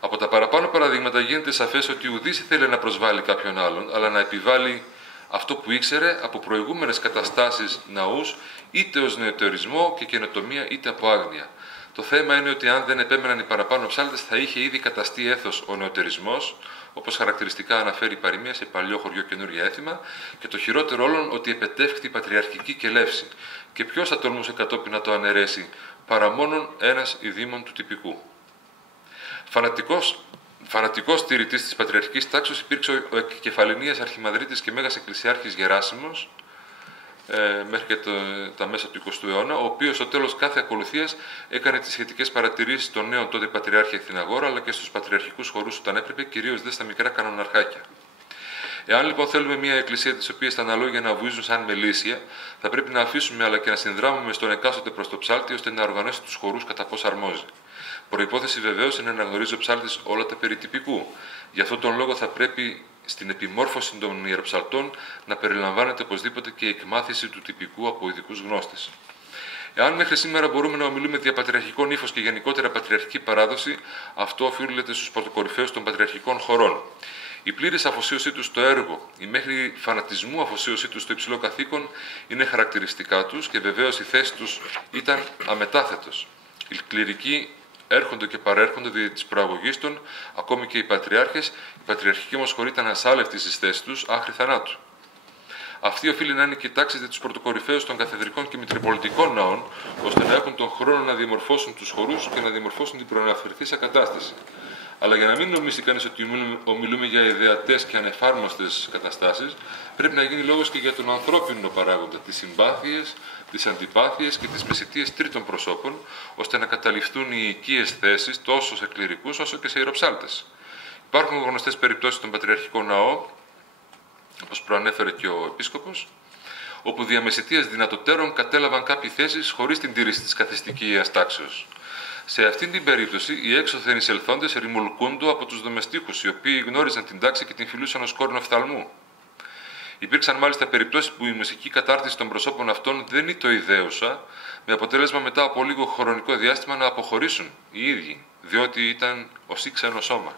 Από τα παραπάνω παραδείγματα γίνεται σαφές ότι ουδής ήθελε να προσβάλλει κάποιον άλλον, αλλά να επιβάλλει αυτό που ήξερε από προηγούμενες καταστάσεις ναούς, είτε ως νεωτερισμό και καινοτομία, είτε από άγνοια. Το θέμα είναι ότι αν δεν επέμεναν οι παραπάνω ψάλτες, θα είχε ήδη καταστεί έθος ο νεωτερισμός, όπως χαρακτηριστικά αναφέρει η παροιμία σε παλιό χωριό καινούργια έθιμα, και το χειρότερο όλων ότι επετεύχθη η πατριαρχική κελεύση. Και ποιος θα τολμούσε κατόπιν να το αναιρέσει, παρά μόνον ένας ειδήμων του τυπικού. Φανατικός στηρητής της πατριαρχικής τάξης υπήρξε ο εκκεφαληνίας αρχιμανδρίτης και μέγας εκκλησιάρχης Γεράσιμος, μέχρι και τα μέσα του 20ου αιώνα, ο οποίος στο τέλος κάθε ακολουθίας έκανε τις σχετικές παρατηρήσεις στον νέο τότε Πατριάρχη Αθηναγόρα, αλλά και στους πατριαρχικούς χορούς όταν έπρεπε, κυρίως δε στα μικρά κανοναρχάκια. Εάν λοιπόν θέλουμε μια εκκλησία της οποίας τα αναλόγια να βουίζουν σαν μελίσια, θα πρέπει να αφήσουμε αλλά και να συνδράμουμε στον εκάστοτε πρωτοψάλτη ώστε να οργανώσει τους χορούς κατά πώς αρμόζει. Προϋπόθεση βεβαίως είναι να γνωρίζει ο ψάλτης όλα τα περί τυπικού. Γι' αυτόν τον λόγο θα πρέπει στην επιμόρφωση των ιεροψαλτών να περιλαμβάνεται οπωσδήποτε και η εκμάθηση του τυπικού από ειδικούς γνώστες. Εάν μέχρι σήμερα μπορούμε να ομιλούμε δια πατριαρχικών ύφος και γενικότερα πατριαρχική παράδοση, αυτό οφείλεται στους πρωτοκορυφαίους των πατριαρχικών χωρών. Η πλήρης αφοσίωσή τους στο έργο, η μέχρι φανατισμού αφοσίωσή τους στο υψηλό καθήκον είναι χαρακτηριστικά τους και βεβαίως η θέση τους ήταν αμετάθετος. Οι κληρικοί έρχονται και παρέρχονται δι' της προαγωγής των, ακόμη και οι πατριάρχες, η πατριαρχική όμως χωρή ήταν ασάλευτη στις θέσεις τους άχρη θανάτου. Αυτή οφείλει να είναι και η τάξη για τους πρωτοκορυφαίους των καθεδρικών και μητροπολιτικών ναών, ώστε να έχουν τον χρόνο να διαμορφώσουν τους χορούς και να διαμορφώσουν την προαναφερθήσα κατάσταση. Αλλά για να μην νομίσει κανείς ότι ομιλούμε για ιδεατές και ανεφάρμοστες καταστάσεις, πρέπει να γίνει λόγος και για τον ανθρώπινο παράγοντα, τις συμπάθειες, τις αντιπάθειες και τις μεσητείες τρίτων προσώπων, ώστε να καταληφθούν οι οικίες θέσεις τόσο σε κληρικούς όσο και σε ιεροψάλτες. Υπάρχουν γνωστές περιπτώσεις στον Πατριαρχικό Ναό, όπως προανέφερε και ο Επίσκοπος, όπου διαμεσητείας δυνατοτέρων κατέλαβαν κάποιοι θέσεις χωρίς την τήρηση της καθιστικής τάξεως. Σε αυτήν την περίπτωση, οι έξωθεν εισελθόντες ρημουλκούντο από τους δομεστίχους, οι οποίοι γνώριζαν την τάξη και την φιλούσαν ως κόρνο οφθαλμού. Υπήρξαν μάλιστα περιπτώσεις που η μουσική κατάρτιση των προσώπων αυτών δεν ήταν ιδέουσα, με αποτέλεσμα μετά από λίγο χρονικό διάστημα να αποχωρήσουν οι ίδιοι, διότι ήταν ως ξένο σώμα.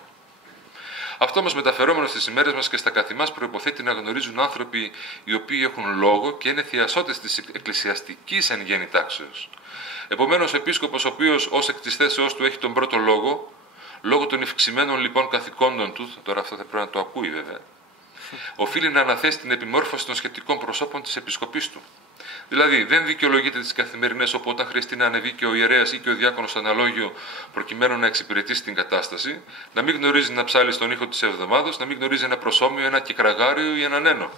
Αυτό όμως μεταφερόμενο στις ημέρες μας και στα καθημάς προϋποθέτει να γνωρίζουν άνθρωποι οι οποίοι έχουν λόγο και είναι θειασότες της εκκλησιαστικής εν γέννη τάξεως. Επομένως, ο Επίσκοπος, ο οποίος ως εκ της θέσεώς του έχει τον πρώτο λόγω των ευξημένων λοιπόν καθηκόντων του, τώρα αυτό θα πρέπει να το ακούει βέβαια, οφείλει να αναθέσει την επιμόρφωση των σχετικών προσώπων της επισκοπής του. Δηλαδή, δεν δικαιολογείται τις καθημερινές όπου όταν χρειαστεί να ανεβεί και ο ιερέας ή και ο διάκονος στο αναλόγιο προκειμένου να εξυπηρετήσει την κατάσταση, να μην γνωρίζει να ψάλει στον ήχο της εβδομάδος, να μην γνωρίζει ένα προσώμιο, ένα κικραγάριο ή έναν ένο.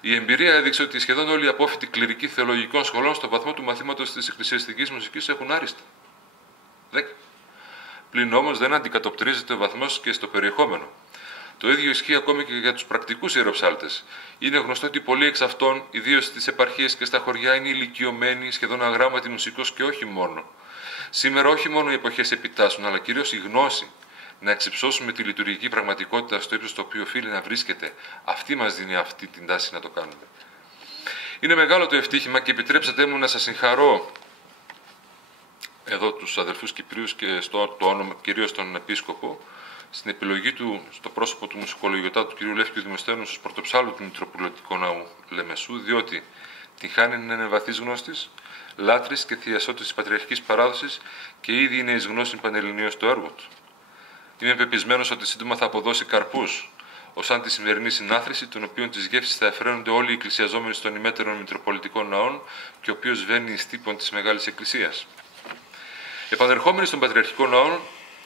Η εμπειρία έδειξε ότι σχεδόν όλοι οι απόφοιτοι κληρικοί θεολογικών σχολών στο βαθμό του μαθήματος της εκκλησιαστικής μουσικής έχουν άριστα. 10. Πλην όμως δεν αντικατοπτρίζεται ο βαθμός και στο περιεχόμενο. Το ίδιο ισχύει ακόμη και για τους πρακτικούς ιεροψάλτες. Είναι γνωστό ότι πολλοί εξ αυτών, ιδίως στις επαρχίες και στα χωριά, είναι ηλικιωμένοι, σχεδόν αγράμματοι μουσικώς και όχι μόνο. Σήμερα όχι μόνο οι εποχές επιτάσσουν, αλλά κυρίως η γνώση, να εξυψώσουμε τη λειτουργική πραγματικότητα στο ύψος το οποίο οφείλει να βρίσκεται. Αυτή μας δίνει αυτή την τάση να το κάνουμε. Είναι μεγάλο το ευτύχημα και επιτρέψατε μου να σας συγχαρώ εδώ τους αδελφούς Κυπρίους και το όνομα, κυρίως τον Επίσκοπο, στην επιλογή του στο πρόσωπο του μουσικολογιωτάτου του κ. Λεύκιου Δημοσθένου ως πρωτοψάλου του Μητροπολιτικού Ναού Λεμεσού, διότι την χάνει να είναι βαθύς γνώστης, λάτρης και θειασότης της πατριαρχικής παράδοσης και ήδη είναι εις γνώση πανελληνίως το έργο του. Είμαι πεπισμένος ότι σύντομα θα αποδώσει καρπούς, ως αν τη σημερινή συνάθρηση, των οποίων τις γεύσεις θα εφραίνονται όλοι οι εκκλησιαζόμενοι των ημέτερων Μητροπολιτικών Ναών και ο οποίος βαίνει εις τύπων της Μεγάλης Εκκλησίας. Επανερχόμενοι στον Πατριαρχικό Ναό,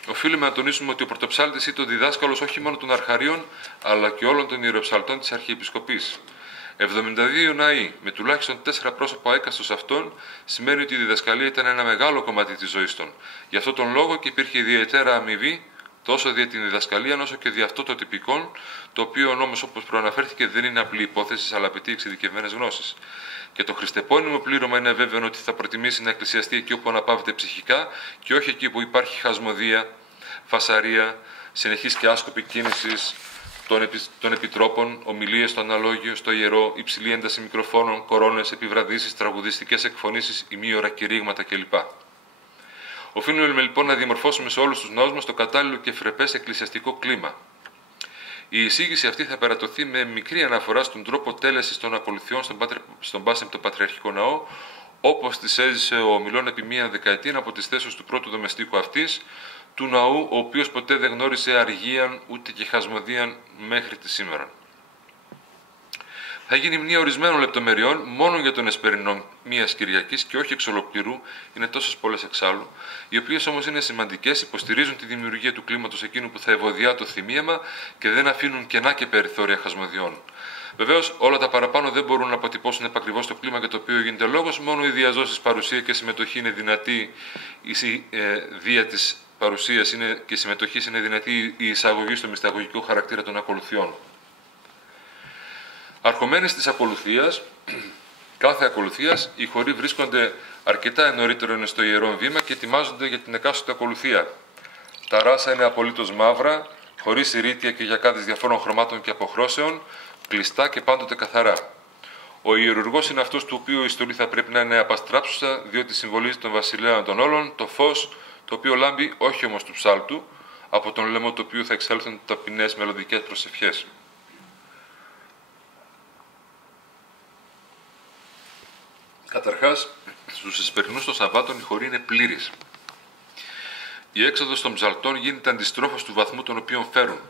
οφείλουμε να τονίσουμε ότι ο πρωτοψάλτης ήταν ο διδάσκαλος όχι μόνο των αρχαρίων, αλλά και όλων των ιεροψαλτών της Αρχιεπισκοπής. 72 ναοί, με τουλάχιστον 4 πρόσωπα έκαστος αυτών, σημαίνει ότι η διδασκαλία ήταν ένα μεγάλο κομμάτι της ζωής των. Γι' αυτόν τον λόγο και υπήρχε ιδιαίτερα αμοιβή, τόσο δια την διδασκαλία όσο και δια αυτό το τυπικό, το οποίο όμως, όπως προαναφέρθηκε, δεν είναι απλή υπόθεση, αλλά απαιτεί εξειδικευμένες γνώσεις. Και το χριστεπώνυμο πλήρωμα είναι βέβαιο ότι θα προτιμήσει να εκκλησιαστεί εκεί όπου αναπαύεται ψυχικά και όχι εκεί που υπάρχει χασμοδία, φασαρία, συνεχής και άσκοπη κίνηση των επιτρόπων, ομιλίες στο αναλόγιο, στο ιερό, υψηλή ένταση μικροφώνων, κορώνες, επιβραδύσεις, τραγουδιστικές εκφωνήσεις, ημίωρα κηρύγματα κλπ. Οφείλουμε λοιπόν να διαμορφώσουμε σε όλους τους ναούς μας το κατάλληλο και φρεπές εκκλησιαστικό κλίμα. Η εισήγηση αυτή θα περατωθεί με μικρή αναφορά στον τρόπο τέλεσης των ακολουθιών στον πάσεμπτο Πατριαρχικό Ναό, όπως τις έζησε ο ομιλών επί μία δεκαετία από τις θέσεις του πρώτου δομεστίκου αυτής, του ναού, ο οποίος ποτέ δεν γνώρισε αργίαν ούτε και χασμοδίαν μέχρι τη σήμερα. Θα γίνει μνήα ορισμένων λεπτομεριών μόνο για τον εσπερινό μίας Κυριακής και όχι εξ ολοκληρού, είναι τόσες πολλές εξάλλου, οι οποίες όμως είναι σημαντικές, υποστηρίζουν τη δημιουργία του κλίματος εκείνου που θα ευωδιά το θυμίαμα και δεν αφήνουν κενά και περιθώρια χασμοδιών. Βεβαίως, όλα τα παραπάνω δεν μπορούν να αποτυπώσουν επακριβώς το κλίμα για το οποίο γίνεται λόγος, μόνο η διαζώσης παρουσία και συμμετοχή είναι δυνατή, η δια της παρουσίας και συμμετοχής είναι δυνατή η εισαγωγή στο μυσταγωγικό χαρακτήρα των ακολουθιών. Αρχομένης της ακολουθίας, κάθε ακολουθίας, οι χωροί βρίσκονται αρκετά νωρίτερο στο ιερό βήμα και ετοιμάζονται για την εκάστοτε ακολουθία. Τα ράσα είναι απολύτως μαύρα, χωρίς ηρίτια και γιακάδες διαφόρων χρωμάτων και αποχρώσεων, κλειστά και πάντοτε καθαρά. Ο ιερουργός είναι αυτός του οποίου η στολή θα πρέπει να είναι απαστράψουσα, διότι συμβολίζει τον βασιλέα των όλων, το φως, το οποίο λάμπει όχι όμως του ψάλτου, από τον λαιμό του οποίου θα εξέλθουν ταπεινές μελλοντικές προσευχές. Καταρχάς, στους εσπερινούς των Σαββάτων η χωρή είναι πλήρης. Η έξοδος των ψαλτών γίνεται αντιστρόφως του βαθμού τον οποίον φέρουν.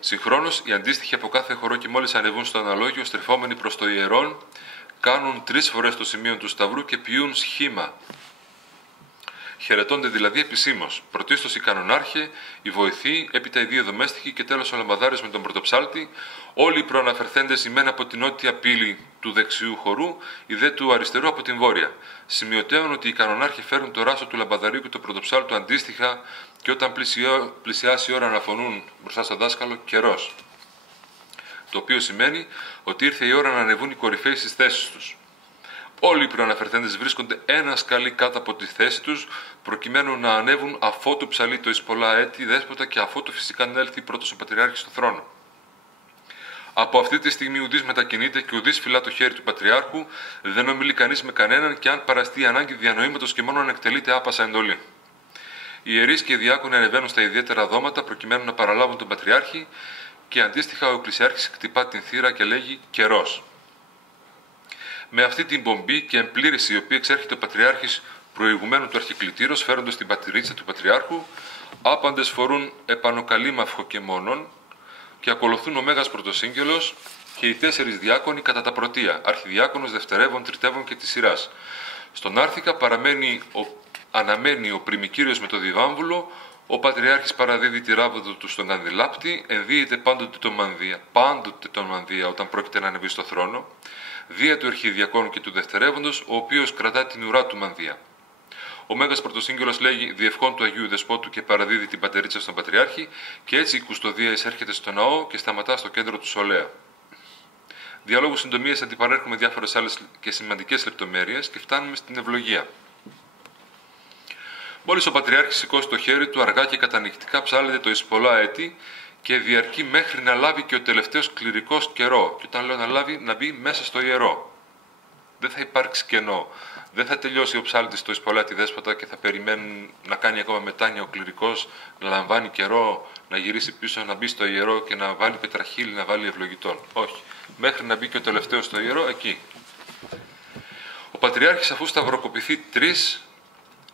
Συγχρόνως, οι αντίστοιχοι από κάθε χορό και μόλις ανεβούν στο αναλόγιο, στρεφόμενοι προς το ιερόν, κάνουν 3 φορές το σημείο του σταυρού και πιούν σχήμα. Χαιρετώνται δηλαδή επισήμως. Πρωτίστως οι κανονάρχοι, οι βοηθοί, έπειτα οι 2 δομέστικοι και τέλος ο λαμπαδάριος με τον πρωτοψάλτη, όλοι οι προαναφερθέντες ημέν από την νότια πύλη του δεξιού χορού, οι δε του αριστερού από την βόρεια. Σημειωτέων ότι οι κανονάρχοι φέρουν το ράσο του λαμπαδαρίου και του πρωτοψάλτου αντίστοιχα και όταν πλησιάσει η ώρα να φωνούν μπροστά στο δάσκαλο καιρός. Το οποίο σημαίνει ότι ήρθε η ώρα να ανεβούν οι κορυφαίοι στις θέσεις τους. Όλοι οι προαναφερθέντες βρίσκονται ένα σκαλί κάτω από τη θέση τους, προκειμένου να ανέβουν αφότου ψαλεί το εις πολλά έτη δέσποτα και αφότου φυσικά να έλθει πρώτος ο Πατριάρχης στο θρόνο. Από αυτή τη στιγμή ουδής μετακινείται και ουδής φυλά το χέρι του Πατριάρχου, δεν ομιλεί κανείς με κανέναν και αν παραστεί η ανάγκη διανοήματος και μόνο αν εκτελείται άπασα εντολή. Οι ιερείς και οι διάκονοι ανεβαίνουν στα ιδιαίτερα δώματα προκειμένου να παραλάβουν τον Πατριάρχη και αντίστοιχα ο Εκκλησιάρχης χτυπά την θύρα και λέγει «Καιρός». Με αυτή την πομπή και εμπλήρηση η οποία εξέρχεται ο Πατριάρχης προηγουμένου του αρχικλητήρος φέροντας την πατηρίτσα του Πατριάρχου, άπαντες φορούν επανοκαλύμαυχο και μόνον και ακολουθούν ο Μέγας Πρωτοσύγγελος και οι 4 διάκονοι κατά τα πρωτεία, αρχιδιάκονος, δευτερεύων, τριτεύων και της σειράς. Στον Άρθικα αναμένει ο πριμικύριος με το διβάμβουλο, ο Πατριάρχης παραδίδει τη ράβδο του στον Κανδυλάπτη, ενδύεται πάντοτε τον μανδύα όταν πρόκειται να ανεβεί στο θρόνο, δια του αρχιδιακόνου και του δευτερεύοντος, ο οποίος κρατά την ουρά του μανδύα. Ο Μέγας Πρωτοσύγγελος λέγει διευχών του Αγίου Δεσπότου και παραδίδει την πατερίτσα στον Πατριάρχη και έτσι η κουστοδία εισέρχεται στο ναό και σταματά στο κέντρο του Σολέα. Διαλόγου συντομίας αντιπαρέρχομαι διάφορες άλλες και σημαντικές λεπτομέρειες και φτάνουμε στην ευλογία. Μόλις ο Πατριάρχης σηκώσει το χέρι του, αργά και κατανοητικά ψάλλεται το εις πολλά έτη και διαρκεί μέχρι να λάβει και ο τελευταίος κληρικός καιρό. Και όταν λέω να λάβει, να μπει μέσα στο ιερό. Δεν θα υπάρξει κενό. Δεν θα τελειώσει ο ψάλτης στο εις πολλά τη δέσποτα και θα περιμένουν να κάνει ακόμα μετάνοια ο κληρικός, να λαμβάνει καιρό, να γυρίσει πίσω, να μπει στο ιερό και να βάλει πετραχύλι, να βάλει ευλογητών. Όχι. Μέχρι να μπει και ο τελευταίος στο ιερό, εκεί. Ο Πατριάρχης, αφού σταυροκοπηθεί τρεις,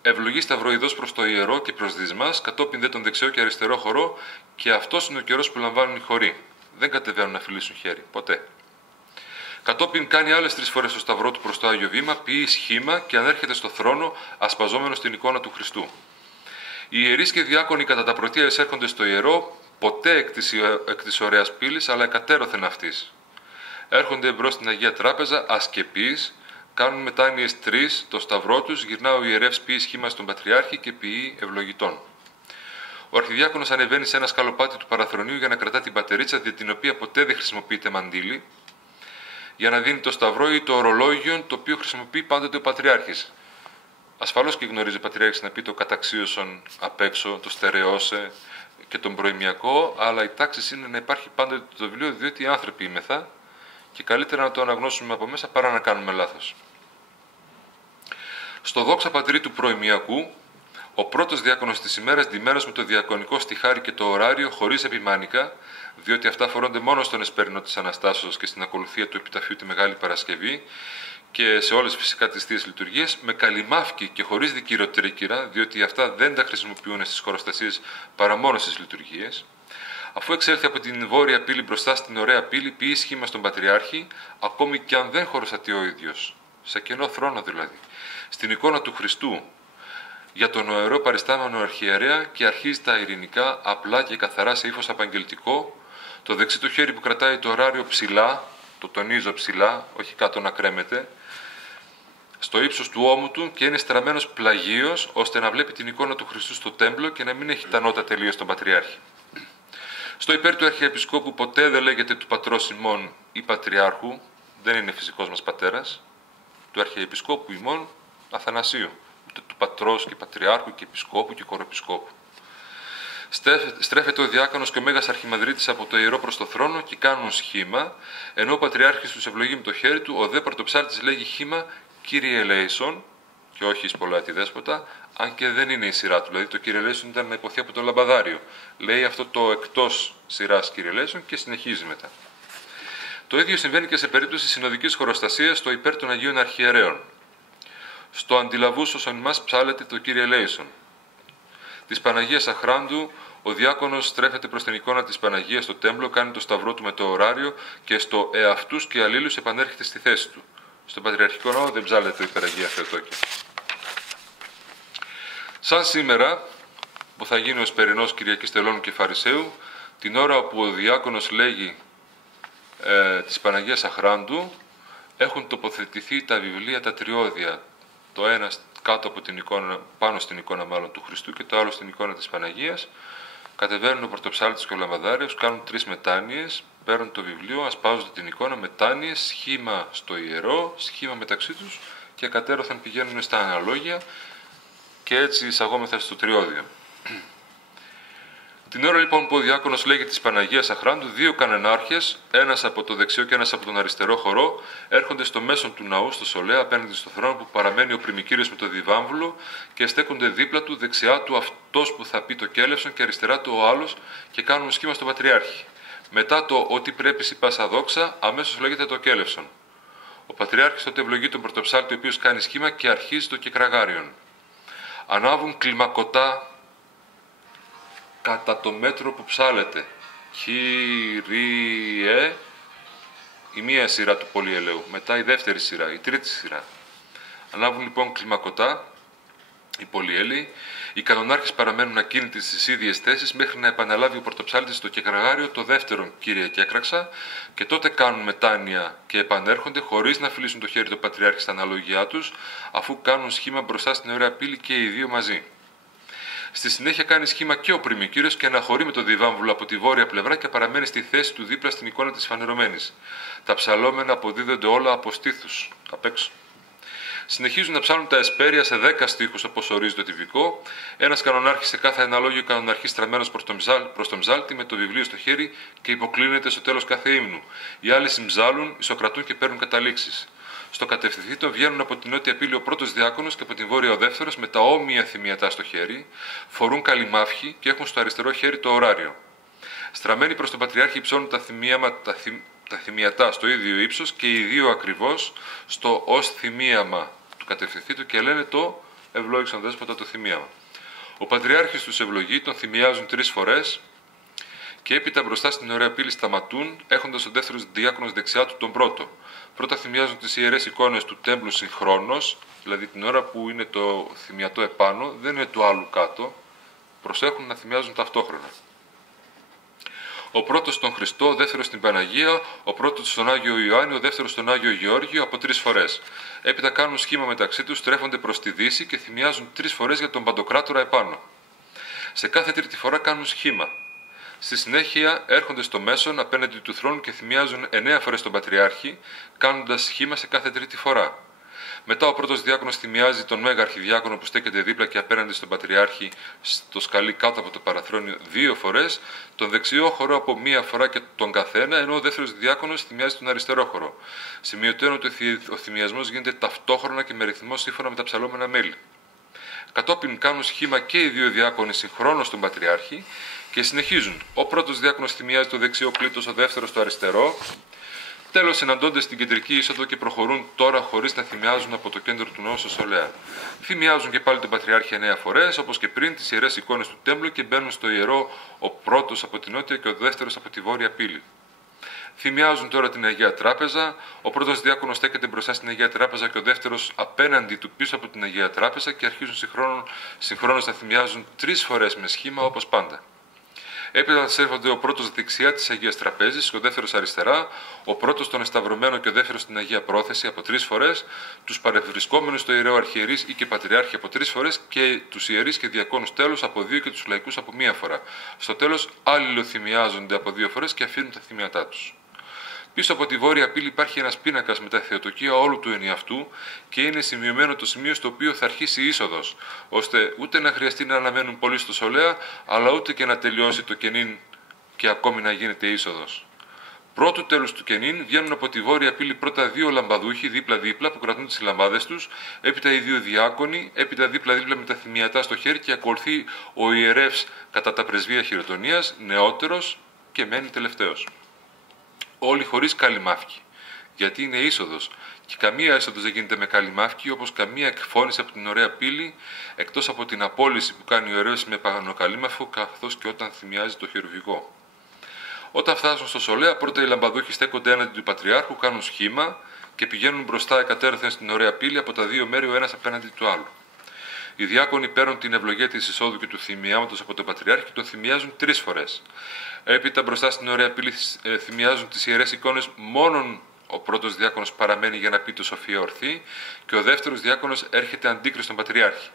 ευλογεί σταυροειδώς προς το ιερό και προς δυσμάς, κατόπιν δε τον δεξιό και αριστερό χορό, και αυτός είναι ο καιρός που λαμβάνουν οι χοροί. Δεν κατεβαίνουν να φιλήσουν χέρι, ποτέ. Κατόπιν κάνει άλλες 3 φορές το σταυρό του προς το Άγιο Βήμα, ποιεί σχήμα και ανέρχεται στο θρόνο, ασπαζόμενος την εικόνα του Χριστού. Οι ιερείς και διάκονοι κατά τα πρωτεία εισέρχονται στο ιερό, ποτέ εκ της ωραίας πύλης, αλλά εκατέρωθεν αυτής. Έρχονται εμπρός στην Αγία Τράπεζα, ασκεπείς, κάνουν μετάνοιες 3 το σταυρό τους, γυρνά ο ιερεύς ποιεί σχήμα στον Πατριάρχη και ποιεί ευλογητών. Ο Αρχιδιάκονος ανεβαίνει σε ένα σκαλοπάτι του παραθρονίου για να κρατά την πατερίτσα, δια την οποία ποτέ δεν χρησιμοποιείται μαντίλι, για να δίνει το σταυρό ή το ορολόγιο, το οποίο χρησιμοποιεί πάντοτε ο Πατριάρχης. Ασφαλώς και γνωρίζει ο Πατριάρχης να πει το καταξίωσον απ' έξω, το στερεώσε και τον προημιακό, αλλά η τάξη είναι να υπάρχει πάντοτε το βιβλίο, διότι οι άνθρωποι είμεθα και καλύτερα να το αναγνώσουμε από μέσα παρά να κάνουμε λάθος. Στο δόξα πατρί του προημιακού, ο πρώτος διάκονος της ημέρας, ντυμένος με το διακονικό στιχάρι και το ωράριο, χωρίς επιμάνικα, διότι αυτά φορώνται μόνο στον εσπερινό της Αναστάσεως και στην ακολουθία του Επιταφείου τη Μεγάλη Παρασκευή και σε όλες φυσικά τις θείες λειτουργίες, με καλυμάφκι και χωρίς δικηροτρίκυρα, διότι αυτά δεν τα χρησιμοποιούν στις χωροστασίες παρά μόνο στις λειτουργίες. Αφού εξέλθει από την βόρεια πύλη μπροστά στην ωραία πύλη, ποιεί σχήμα στον Πατριάρχη, ακόμη και αν δεν χωροστατεί ο ίδιος, σε κενό θρόνο δηλαδή, στην εικόνα του Χριστού, για τον οερό παριστάμενο αρχιερέα και αρχίζει τα ειρηνικά, απλά και καθαρά σε ύφος απαγγελτικό, το δεξί του χέρι που κρατάει το ωράριο ψηλά, το τονίζω ψηλά, όχι κάτω να κρέμεται, στο ύψος του ώμου του και είναι στραμμένος πλαγίως, ώστε να βλέπει την εικόνα του Χριστού στο τέμπλο και να μην έχει τα νότα τελείως στον Πατριάρχη. Στο υπέρ του Αρχιεπισκόπου ποτέ δεν λέγεται του πατρός ημών ή Πατριάρχου, δεν είναι φυσικός μας πατέρας, του Αρχιεπισκόπου ημών Αθανασίου, ούτε του πατρός και Πατριάρχου και Επισκόπου και Κοροεπισκόπου. Στρέφεται ο διάκονος και ο Μέγας Αρχιμανδρίτης από το ιερό προς το θρόνο και κάνουν σχήμα, ενώ ο Πατριάρχης τους ευλογεί με το χέρι του, ο δε πρωτοψάλτης λέγει χήμα Κύριε Ελέησον, και όχι εις πολλά τη δέσποτα, αν και δεν είναι η σειρά του. Δηλαδή το Κύριε Ελέησον ήταν να υποθεί από το λαμπαδάριο. Λέει αυτό το εκτός σειράς Κύριε Ελέησον και συνεχίζει μετά. Το ίδιο συμβαίνει και σε περίπτωση συνοδικής χωροστασίας στο υπέρ των Αγίων Αρχιερέων. Στο αντιλαβούς όσων μας ψάλεται το Κύριε Ελέησον. Της Παναγίας Αχράντου, ο διάκονος στρέφεται προς την εικόνα της Παναγίας στο τέμπλο, κάνει το σταυρό του με το ωράριο και στο εαυτούς και αλλήλους επανέρχεται στη θέση του. Στον Πατριαρχικό Ναό δεν ψάλεται η Υπεραγία Θεοτόκια. Σαν σήμερα, που θα γίνει ο Εσπερινός Κυριακής Τελώνου και Φαρισαίου, την ώρα όπου ο διάκονος λέγει της Παναγίας Αχράντου, έχουν τοποθετηθεί τα βιβλία τα τριώδια. Το ένα κάτω από την εικόνα, πάνω στην εικόνα μάλλον του Χριστού και το άλλο στην εικόνα της Παναγίας. Κατεβαίνουν ο πρωτοψάλτης και ο λαμπαδάριος, κάνουν 3 μετάνοιες, παίρνουν το βιβλίο, ασπάζονται την εικόνα, μετάνοιες, σχήμα στο ιερό, σχήμα μεταξύ τους και κατέρωθεν πηγαίνουν στα αναλόγια και έτσι εισαγόμεθα στο τριώδιο. Την ώρα λοιπόν που ο διάκονος λέγει της Παναγίας Αχράντου, 2 κανενάρχες, ένας από το δεξιό και ένας από τον αριστερό χορό, έρχονται στο μέσον του ναού, στο Σολέα, απέναντι στο θρόνο που παραμένει ο πριμικύριος με το διβάμβουλο και στέκονται δίπλα του, δεξιά του αυτός που θα πει το κέλευσον και αριστερά του ο άλλος και κάνουν σχήμα στον Πατριάρχη. Μετά το «Ότι πρέπει η πάσα δόξα», αμέσως λέγεται το κέλευσον. Ο Πατριάρχης τότε ευλογεί τον πρωτοψάλτη, ο οποίος κάνει σχήμα και αρχίζει το κεκραγάριον. Ανάβουν κλιμακωτά κατά το μέτρο που ψάλεται. Κύριε, η μία σειρά του πολυελαίου, μετά η δεύτερη σειρά, η τρίτη σειρά. Ανάβουν λοιπόν κλιμακωτά οι πολυέλαιοι, οι κανονάρχες παραμένουν ακίνητοι στις ίδιες θέσεις μέχρι να επαναλάβει ο πρωτοψάλτης στο κεκραγάριο το δεύτερον «Κύριε κέκραξα» και τότε κάνουν μετάνοια και επανέρχονται χωρίς να φιλήσουν το χέρι του Πατριάρχη στα αναλογιά τους, αφού κάνουν σχήμα μπροστά στην ωραία πύλη και οι δύο μαζί. Στη συνέχεια κάνει σχήμα και ο πριμικύριος και αναχωρεί με το διβάμβουλο από τη βόρεια πλευρά και παραμένει στη θέση του δίπλα στην εικόνα της φανερωμένης. Τα ψαλόμενα αποδίδονται όλα από στήθους, απ' έξω. Συνεχίζουν να ψάλουν τα εσπέρια σε 10 στίχους όπως ορίζει το τυπικό, ένας κανονάρχης σε κάθε αναλόγιο κανοναρχής στραμμένος προς τον ψάλτη με το βιβλίο στο χέρι και υποκλίνεται στο τέλος κάθε ύμνου. Οι άλλοι συμψάλουν, ισοκρατούν και παίρνουν καταλήξεις. Στο κατευθυνθήτο βγαίνουν από την νότια πύλη ο πρώτος διάκονος και από την βόρεια ο δεύτερος με τα όμοια θυμιατά στο χέρι, φορούν καλυμάφχη και έχουν στο αριστερό χέρι το ωράριο. Στραμμένοι προς τον Πατριάρχη υψώνουν τα θυμιατά στο ίδιο ύψος και οι δύο ακριβώς στο ως θυμίαμα του κατευθυνθήτου και λένε το ευλόγησαν δέσποτα το θυμίαμα. Ο Πατριάρχης τους ευλογεί, τον θυμιάζουν 3 φορές και έπειτα μπροστά στην ωραία πύλη σταματούν, έχοντας ο δεύτερος διάκονος δεξιά του τον πρώτο. Πρώτα θυμιάζουν τις ιερές εικόνες του τέμπλου συγχρόνως, δηλαδή την ώρα που είναι το θυμιατό επάνω, δεν είναι του άλλου κάτω, προσέχουν να θυμιάζουν ταυτόχρονα. Ο πρώτος στον Χριστό, ο δεύτερος στην Παναγία, ο πρώτος στον Άγιο Ιωάννη, ο δεύτερος στον Άγιο Γεώργιο από 3 φορές. Έπειτα κάνουν σχήμα μεταξύ τους, στρέφονται προς τη Δύση και θυμιάζουν 3 φορές για τον Παντοκράτορα επάνω. Σε κάθε τρίτη φορά κάνουν σχήμα. Στη συνέχεια έρχονται στο μέσον απέναντι του θρόνου και θυμιάζουν 9 φορές τον Πατριάρχη, κάνοντας σχήμα σε κάθε τρίτη φορά. Μετά ο πρώτος διάκονος θυμιάζει τον Μέγα Αρχιδιάκονο που στέκεται δίπλα και απέναντι στον Πατριάρχη στο σκαλί κάτω από το παραθρόνιο 2 φορές, τον δεξιό χορό από 1 φορά και τον καθένα, ενώ ο δεύτερος διάκονος θυμιάζει τον αριστερό χορό. Σημειωτέων ότι ο θυμιασμός γίνεται ταυτόχρονα και με ρυθμό σύμφωνα με τα ψαλόμενα μέλη. Κατόπιν κάνουν σχήμα και οι 2 διάκονοι συγχρόνως στον Πατριάρχη και συνεχίζουν. Ο πρώτος διάκονος θυμιάζει το δεξιό κλήτος, ο δεύτερος το αριστερό. Τέλος, συναντώνται στην κεντρική είσοδο και προχωρούν τώρα χωρίς να θυμιάζουν από το κέντρο του ναού στο Σολέα. Θυμιάζουν και πάλι τον Πατριάρχη 9 φορές, όπως και πριν, τις ιερές εικόνες του τέμπλου και μπαίνουν στο ιερό ο πρώτος από την νότια και ο δεύτερος από τη βόρεια πύλη. Θυμιάζουν τώρα την Αγία Τράπεζα. Ο πρώτος διάκονος στέκεται μπροστά στην Αγία Τράπεζα και ο δεύτερος απέναντι του πίσω από την Αγία Τράπεζα και αρχίζουν συγχρόνως να θυμιάζουν 3 φορές με σχήμα όπως πάντα. Έπειτα σέρχονται ο πρώτος δεξιά της Αγίας Τραπέζης, ο δεύτερος αριστερά, ο πρώτος τον εσταυρωμένο και ο δεύτερος στην Αγία Πρόθεση από 3 φορές, τους παρευρισκόμενους στο ιερό Αρχιερείς ή και Πατριάρχη από 3 φορές και τους ιερείς και διακόνους τέλος από 2 και τους λαϊκούς από 1 φορά. Στο τέλος, αλληλοθυμιάζονται από 2 φορές και αφήνουν τα θυμιατά τους. Πίσω από τη βόρεια πύλη υπάρχει ένας πίνακας με τα θεοτοκία όλου του ενιαυτού και είναι σημειωμένο το σημείο στο οποίο θα αρχίσει η είσοδος, ώστε ούτε να χρειαστεί να αναμένουν πολύ στο Σολέα, αλλά ούτε και να τελειώσει το κενήν και ακόμη να γίνεται είσοδος. Πρώτου τέλους του κενήν βγαίνουν από τη βόρεια πύλη πρώτα 2 λαμπαδούχοι δίπλα-δίπλα που κρατούν τις λαμπάδες τους, έπειτα οι 2 διάκονοι, έπειτα δίπλα-δίπλα με τα θυμιατά στο χέρι και ακολουθεί ο ιερεύς κατά τα πρεσβεία χειροτονίας, νεότερος και μένει τελευταίος. Όλοι χωρίς καλυμάφκι, γιατί είναι είσοδος και καμία είσοδος δεν γίνεται με καλυμάφκι, όπως καμία εκφώνηση από την ωραία πύλη, εκτός από την απόλυση που κάνει ο ιερέως με παγανοκαλύμαφο, καθώς και όταν θυμιάζει το χειρουργικό. Όταν φτάσουν στο Σολέα, πρώτα οι λαμπαδούχοι στέκονται έναντι του Πατριάρχου, κάνουν σχήμα και πηγαίνουν μπροστά εκατέρωθεν στην ωραία πύλη από τα 2 μέρη ο ένας απέναντι του άλλου. Οι διάκονοι παίρνουν την ευλογία της εισόδου και του θυμιάματος από τον Πατριάρχη και τον θυμιάζουν 3 φορές. Έπειτα μπροστά στην ωραία πύλη θυμιάζουν τις ιερές εικόνες, μόνον ο πρώτος διάκονος παραμένει για να πει το Σοφία ορθή και ο δεύτερος διάκονος έρχεται αντίκριστον στον Πατριάρχη.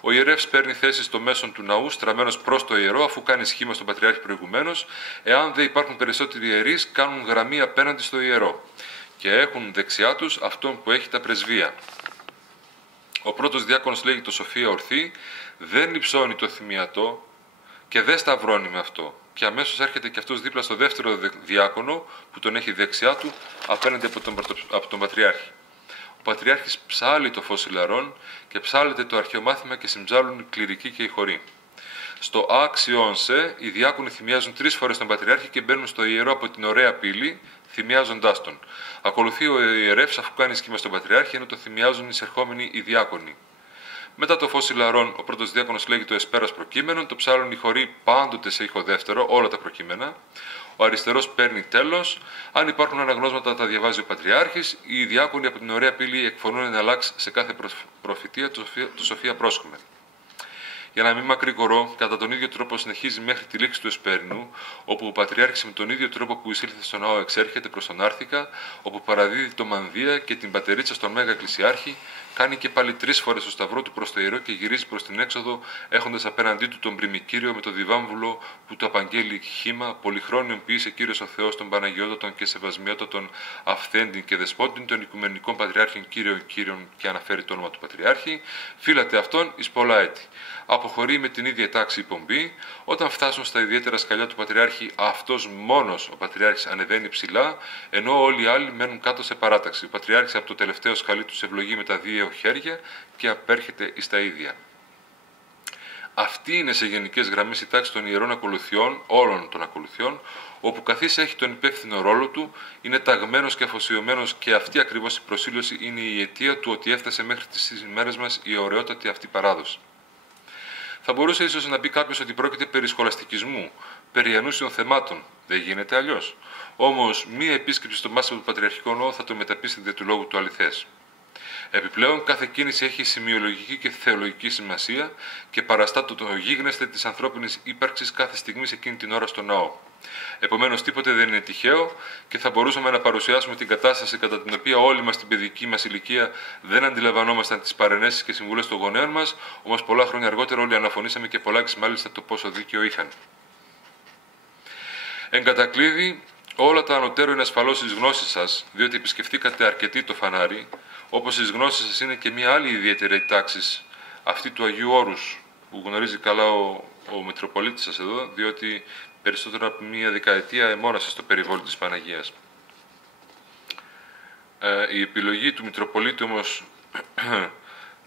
Ο ιερεύς παίρνει θέση στο μέσον του ναού, στραμμένος προς το ιερό, αφού κάνει σχήμα στον Πατριάρχη προηγουμένως. Εάν δεν υπάρχουν περισσότεροι ιερείς, κάνουν γραμμή απέναντι στο ιερό και έχουν δεξιά τους αυτόν που έχει τα πρεσβεία. Ο πρώτος διάκονος λέγει το Σοφία ορθή, δεν υψώνει το θυμιατό και δεν σταυρώνει με αυτό. Και αμέσως έρχεται και αυτός δίπλα στο δεύτερο διάκονο που τον έχει δεξιά του απέναντι από τον Πατριάρχη. Ο Πατριάρχης ψάλλει το φως ηλαρών και ψάλλεται το αρχαιομάθημα και συμψάλλουν οι κληρικοί και οι χωροί. Στο άξιον σε, οι διάκονοι θυμιάζουν 3 φορές τον Πατριάρχη και μπαίνουν στο ιερό από την ωραία πύλη, θυμιάζοντάς τον. Ακολουθεί ο ιερεύς αφού κάνει σχήμα στον Πατριάρχη, ενώ το θυμιάζουν οι εισερχόμενοι οι διάκονοι. Μετά το φως ηλαρών, ο πρώτος διάκονος λέγει το εσπέρας προκείμενον, το ψάλλουν οι χωροί πάντοτε σε ήχο δεύτερο, όλα τα προκείμενα. Ο αριστερός παίρνει τέλος. Αν υπάρχουν αναγνώσματα, τα διαβάζει ο Πατριάρχης. Οι διάκονοι από την ωραία πύλη εκφωνούν ένα λάξ σε κάθε προφητεία, το Σοφία πρόσχομαι. Για να μην μακρηγορώ, κατά τον ίδιο τρόπο συνεχίζει μέχρι τη λήξη του Εσπέρινου, όπου ο Πατριάρχης με τον ίδιο τρόπο που εισήλθε στον ναό εξέρχεται προς τον Άρθικα, όπου παραδίδει το μανδύα και την πατερίτσα στον Μέγα Εκκλησιάρχη, κάνει και πάλι 3 φορές το σταυρό του προς το ιερό και γυρίζει προς την έξοδο, έχοντας απέναντί του τον Πριμικύριο με το διβάμβουλο που του απαγγέλει χήμα, πολυχρόνιον ποιήσε Κύριος ο Θεός των Παναγιώτατων και Σεβασμιότατων Αυθέντην και Δεσπότην των Οικουμενικών Πατριάρχων Κύριων και αναφέρει το όνομα του Πατριάρχη, φύλατε αυτόν εις πολλά έτη. Αποχωρεί με την ίδια τάξη η πομπή. Όταν φτάσουν στα ιδιαίτερα σκαλιά του Πατριάρχη, αυτός μόνος ο Πατριάρχης ανεβαίνει ψηλά, ενώ όλοι οι άλλοι μένουν κάτω σε παράταξη. Ο Πατριάρχης από το τελευταίο σκαλί του ευλογεί με τα 2 χέρια και απέρχεται εις τα ίδια. Αυτή είναι σε γενικές γραμμές η τάξη των ιερών ακολουθιών, όλων των ακολουθιών, όπου καθής έχει τον υπεύθυνο ρόλο του, είναι ταγμένος και αφοσιωμένος και αυτή ακριβώς η προσήλωση είναι η αιτία του ότι έφτασε μέχρι τις ημέρες μας η ωραιότατη αυτή παράδοση. Θα μπορούσε ίσως να πει κάποιος ότι πρόκειται περί σχολαστικισμού, περί ανούσιων θεμάτων. Δεν γίνεται αλλιώς. Όμως, μία επίσκεψη στο μάσιμο του Πατριαρχικό Ναό θα το μεταπίσει δια του λόγου του αληθές. Επιπλέον, κάθε κίνηση έχει σημειολογική και θεολογική σημασία και παραστά το γίγνεσθε της ανθρώπινης ύπαρξης κάθε στιγμή σε εκείνη την ώρα στο ναό. Επομένως, τίποτε δεν είναι τυχαίο και θα μπορούσαμε να παρουσιάσουμε την κατάσταση κατά την οποία όλοι μας στην παιδική μας ηλικία δεν αντιλαμβανόμασταν τις παρενέσεις και συμβουλές των γονέων μας, όμως πολλά χρόνια αργότερα όλοι αναφωνήσαμε και πολλάκις μάλιστα το πόσο δίκαιο είχαν. Εν κατακλείδη, όλα τα ανωτέρω είναι ασφαλώς εις γνώση σας, διότι επισκεφτήκατε αρκετοί το φανάρι, όπως εις γνώση σας είναι και μια άλλη ιδιαίτερη τάξη, αυτή του Αγίου Όρους, που γνωρίζει καλά ο Μητροπολίτης σας εδώ, διότι περισσότερο από μία δεκαετία εμόνασε στο περιβόλι της Παναγίας. Η επιλογή του Μητροπολίτη όμως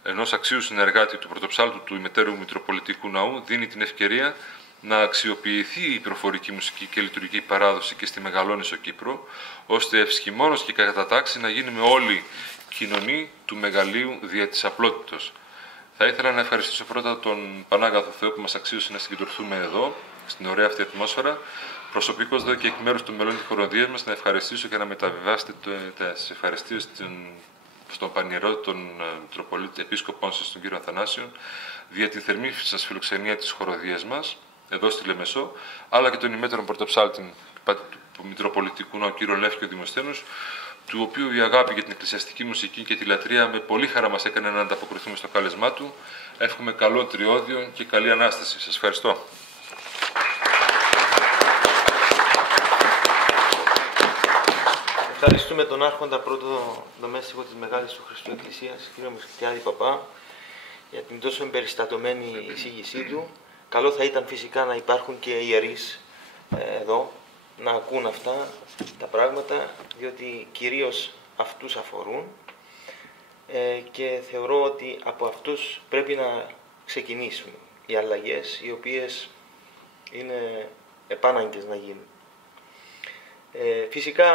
ενός αξίου συνεργάτη του πρωτοψάλτου του ημετέρου Μητροπολιτικού Ναού δίνει την ευκαιρία να αξιοποιηθεί η προφορική μουσική και λειτουργική παράδοση και στη Μεγαλόνισσο Κύπρο, ώστε ευσχημόνως και κατά τάξη να γίνουμε όλοι κοινωνοί του μεγαλείου δια της απλότητος. Θα ήθελα να ευχαριστήσω πρώτα τον Πανάγαθο Θεό που μας αξίωσε να συγκεντρωθούμε εδώ, στην ωραία αυτή ατμόσφαιρα. Προσωπικώς εδώ και εκ μέρους των μελών της χοροδίας μας να ευχαριστήσω και να μεταβιβάσετε τις ευχαριστίες στον Πανιερό, τον Μητροπολίτη Επίσκοπών σας, τον κύριο Αθανάσιο, δια τη θερμή σας φιλοξενία της χοροδίας μας, εδώ στη Λεμεσό, αλλά και τον ημέτερον πρωτοψάλτη του Μητροπολιτικού Ναού, κύριο Λεύκιο Δημοσθένους, του οποίου η αγάπη για την εκκλησιαστική μουσική και τη λατρεία με πολύ χαρά μας έκανε να ανταποκριθούμε στο κάλεσμά του. Εύχομαι καλό τριώδιο και καλή Ανάσταση. Σας ευχαριστώ. Ευχαριστούμε τον Άρχοντα πρώτο δομέστικο της Μεγάλης του Χριστού Εκκλησίας, κύριο Μυστιάδη Παπά, για την τόσο εμπεριστατωμένη εισήγησή του. Καλό θα ήταν φυσικά να υπάρχουν και ιερείς εδώ, να ακούν αυτά τα πράγματα, διότι κυρίως αυτούς αφορούν και θεωρώ ότι από αυτούς πρέπει να ξεκινήσουν οι αλλαγές, οι οποίες είναι επάναγκες να γίνουν. Φυσικά,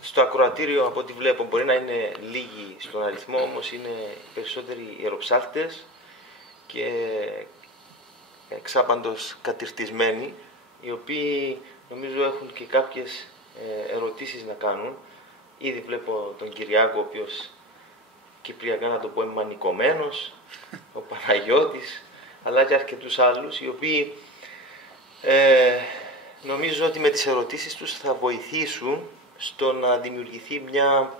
στο ακροατήριο, από ό,τι βλέπω, μπορεί να είναι λίγοι στον αριθμό, όμως είναι περισσότεροι ιεροψάλτες και εξάπαντος κατηρτισμένοι, οι οποίοι νομίζω έχουν και κάποιες ερωτήσεις να κάνουν. Ήδη βλέπω τον Κυριάκο, ο οποίος κυπριακά να το πω μανικωμένος, ο Παναγιώτης, αλλά και αρκετούς άλλους, οι οποίοι νομίζω ότι με τις ερωτήσεις τους θα βοηθήσουν στο να δημιουργηθεί μια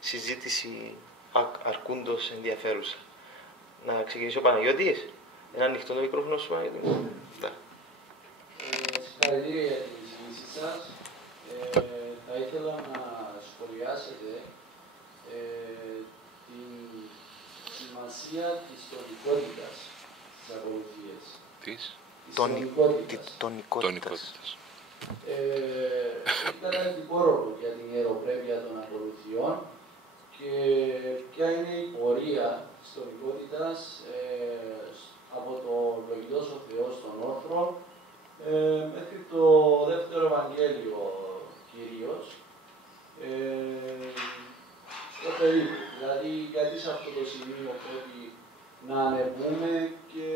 συζήτηση αρκούντος ενδιαφέρουσα. Να ξεκινήσει ο Παναγιώτης. Ένα ανοιχτό το μικρόφωνο σου, Παναγιώτη. Συγχαρητήρια για την εισήγησή σας. Θα ήθελα να σχολιάσετε τη σημασία της τονικότητας στις ακολουθίες. Της τονικότητας. Ήταν εντυπικό ρόλο για την ιεροπρέπεια των ακολουθιών και ποια είναι η πορεία της τονικότητας από το ευλογητός ο Θεός των όρθρων μέχρι το δεύτερο Ευαγγέλιο κυρίως, στο περίπου. Δηλαδή, γιατί σε αυτό το σημείο πρέπει να ανεβούμε και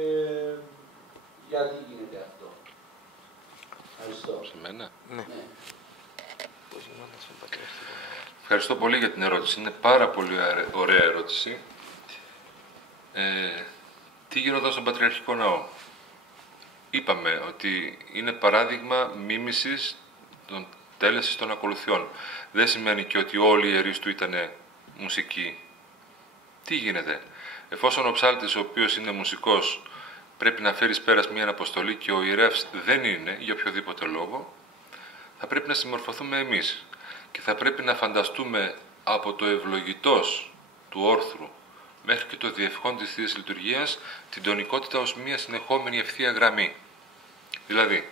γιατί γίνεται αυτό. Ευχαριστώ. Σε μένα. Ναι. Ευχαριστώ πολύ για την ερώτηση. Είναι πάρα πολύ ωραία ερώτηση. Τι γινόταν στον Πατριαρχικό Ναό? Είπαμε ότι είναι παράδειγμα μίμησης των τέλεσης των ακολουθιών. Δεν σημαίνει και ότι όλοι οι ιερείς του ήταν μουσικοί. Τι γίνεται? Εφόσον ο ψάλτης, ο οποίος είναι μουσικός, πρέπει να φέρει πέρας μια αποστολή και ο ιερεύς δεν είναι, για οποιοδήποτε λόγο, θα πρέπει να συμμορφωθούμε εμείς και θα πρέπει να φανταστούμε από το ευλογητός του όρθρου μέχρι και το διευχόν της Θείας Λειτουργίας την τονικότητα ως μια συνεχόμενη ευθεία γραμμή. Δηλαδή,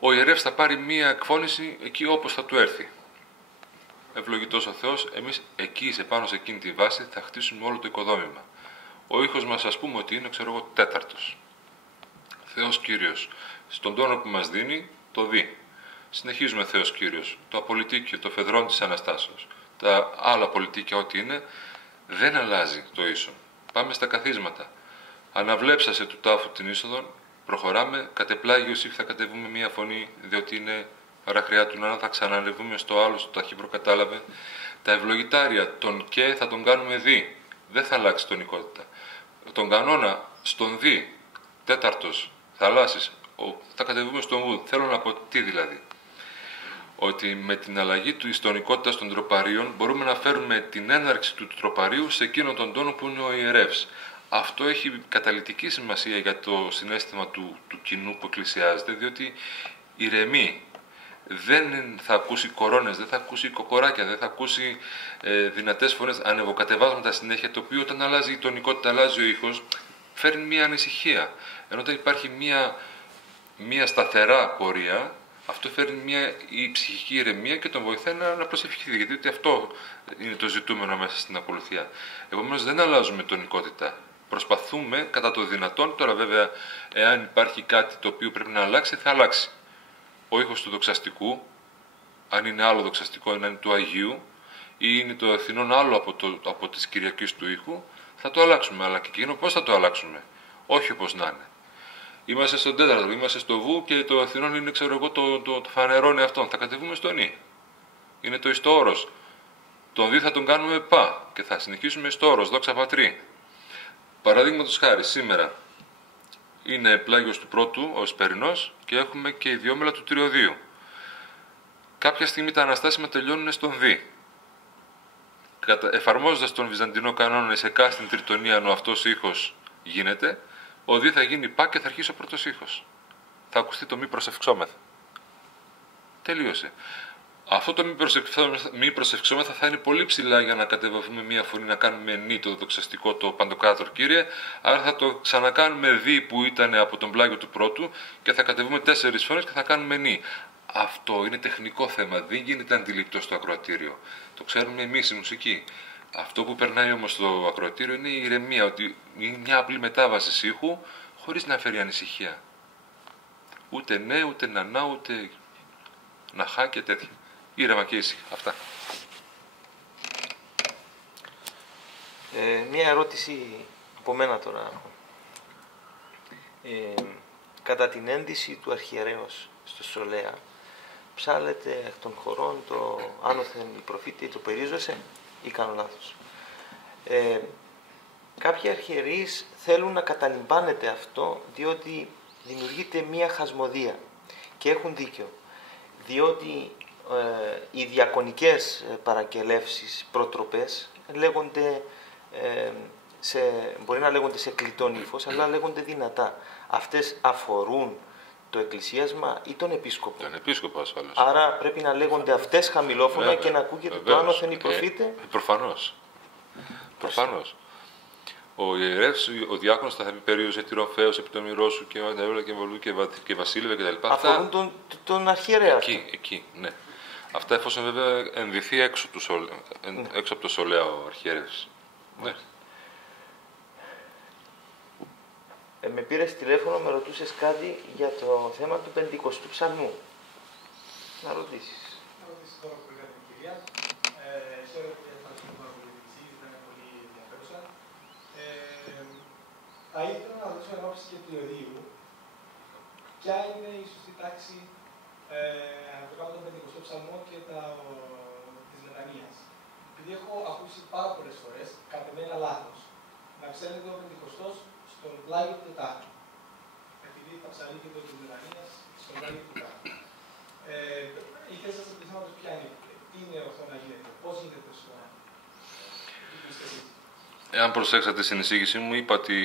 ο ιερεύς θα πάρει μια εκφώνηση εκεί όπως θα του έρθει. Ευλογητός ο Θεός, εμείς εκεί, πάνω σε εκείνη τη βάση, θα χτίσουμε όλο το οικοδόμημα. Ο ήχος μας, ας πούμε, ότι είναι, ξέρω εγώ, τέταρτος. Θεός Κύριος, στον τόνο που μας δίνει, το δει. Συνεχίζουμε Θεός Κύριος, το απολυτίκιο, το φεδρόν της Αναστάσεως, τα άλλα πολιτίκια ό,τι είναι, δεν αλλάζει το ίσον. Πάμε στα καθίσματα. Αναβλέψασε του τάφου την είσοδον, προχωράμε, κατεπλάγιος ή θα κατεβούμε μία φωνή, διότι είναι παραχρειά του να θα ξανανεβούμε στο άλλο, στο ταχύπρο κατάλαβε. Τα ευλογητάρια, τον και θα τον κάνουμε δι. Δεν θα αλλάξει τονικότητα. Τον κανόνα στον δι, τέταρτος, θαλάσσης, θα κατεβούμε στον βου. Θέλω να πω τι δηλαδή? Ότι με την αλλαγή του ιστονικότητας των τροπαρίων μπορούμε να φέρουμε την έναρξη του τροπαρίου σε εκείνον τον τόνο που είναι ο ιερεύς. Αυτό έχει καταλυτική σημασία για το συναίσθημα του κοινού που εκκλησιάζεται, διότι ηρεμεί. Δεν θα ακούσει κορώνες, δεν θα ακούσει κοκοράκια, δεν θα ακούσει δυνατές φωνές, ανεβοκατεβάσματα συνέχεια, το οποίο όταν αλλάζει η τονικότητα, αλλάζει ο ήχος, φέρνει μια ανησυχία. Ενώ όταν υπάρχει μια σταθερά πορεία, αυτό φέρνει η ψυχική ηρεμία και τον βοηθάει να προσευχηθεί, γιατί αυτό είναι το ζητούμενο μέσα στην ακολουθία. Επομένως δεν αλλάζουμε τονικότητα. Προσπαθούμε κατά το δυνατόν, τώρα βέβαια εάν υπάρχει κάτι το οποίο πρέπει να αλλάξει, θα αλλάξει. Ο ήχος του δοξαστικού, αν είναι άλλο δοξαστικό, αν είναι του Αγίου ή είναι το ευθυνόν άλλο από της Κυριακής του ήχου, θα το αλλάξουμε. Αλλά και εκείνο πώς θα το αλλάξουμε? Όχι όπως να είναι. Είμαστε στον τέταρτο, είμαστε στο βου και το ευθυνόν είναι, ξέρω εγώ, το φανερώνει αυτόν. Θα κατεβούμε στον ι. Είναι το ιστό όρος. Τον δι θα τον κάνουμε πα και θα συνεχίσουμε στο όρος, δόξα πατρί. Παραδείγματος χάρη, σήμερα είναι πλάγιος του πρώτου, ο Εσπερινός, και έχουμε και ιδιόμελα του τριωδίου. Κάποια στιγμή τα αναστάσιμα τελειώνουν στον δι. Εφαρμόζοντας τον βυζαντινό κανόνα σε κάστην τριτονίαν ο αυτός ήχος γίνεται, ο δι θα γίνει πα και θα αρχίσει ο πρώτος ήχος. Θα ακουστεί το μη προσευξόμεθα. Τελείωσε. Αυτό το μη προσευξόμεθα θα είναι πολύ ψηλά για να κατεβαθούμε μία φωνή, να κάνουμε νη το δοξαστικό, το παντοκράτορ Κύριε, άρα θα το ξανακάνουμε δι που ήταν από τον πλάγιο του πρώτου και θα κατεβούμε 4 φωνές και θα κάνουμε νη. Αυτό είναι τεχνικό θέμα, δεν γίνεται αντιληπτό στο ακροατήριο. Το ξέρουμε εμείς οι μουσικοί. Αυτό που περνάει όμως στο ακροατήριο είναι η ηρεμία, ότι είναι μια απλή μετάβαση ήχου χωρίς να φέρει ανησυχία. Ούτε ναι, ούτε νανά, ούτε ναχά και τέτοια. Ήρεμα και ήσυχα. Αυτά. Μία ερώτηση από μένα τώρα. Κατά την ένδυση του αρχιερέως στο Σολέα, ψάλεται εκ των χωρών το άνωθεν η προφήτη, το περίζωσε ή κάνω λάθος? Κάποιοι αρχιερείς θέλουν να καταλυμπάνεται αυτό, διότι δημιουργείται μία χασμωδία και έχουν δίκιο. Διότι οι διακονικές παρακελεύσεις, προτροπές, λέγονται μπορεί να λέγονται σε κλειτόν ύφος, αλλά λέγονται δυνατά. Αυτές αφορούν το εκκλησίασμα ή τον επίσκοπο? Τον επίσκοπο ασφαλώς. Άρα πρέπει να λέγονται αυτές χαμηλόφωνα, βέβαια, και να ακούγεται το άνωθεν η προφήτε. Προφανώς. Προφανώς. Ο ιερεύς, ο διάκονος θα πει περίοδος ετυροφέως επί το μυρό σου και βανταούλα και βολού και βασίλευε κτλ. Αφορούν τον αρχιερέα. Εκεί, ναι. Αυτά εφόσον βέβαια ενδυθεί έξω από το Σολέα ο αρχιερεύς. Ναι. Με πήρες τηλέφωνο, με ρωτούσες κάτι για το θέμα του 50ου ψαλμού. Να ρωτήσεις. Να ρωτήσεις τώρα που είχατε την κυρία. Χαίρομαι που ευχαριστούμε πάρα πολύ την εξήγηση, ήταν πολύ ενδιαφέρουσα. Θα ήθελα να ρωτήσω εν ώψη και του Ιωδίου, ποια είναι η σωστή τάξη αναφορικά με τον 50ο ψαλμό και της Μετανοίας. Επειδή έχω ακούσει πάρα πολλές φορές, κατά μένα λάθος, να ψέλνεται ο 50ος στον πλάγιο του Τετάρου. Επειδή θα ψαλείτε το της Μετανοίας στον πλάγιο του Τετάρου. Ήθελα να σας ρωτήσω ποια είναι, τι είναι ορθό να γίνεται, πώς γίνεται στο Εάν προσέξατε στην εισήγησή μου, είπα ότι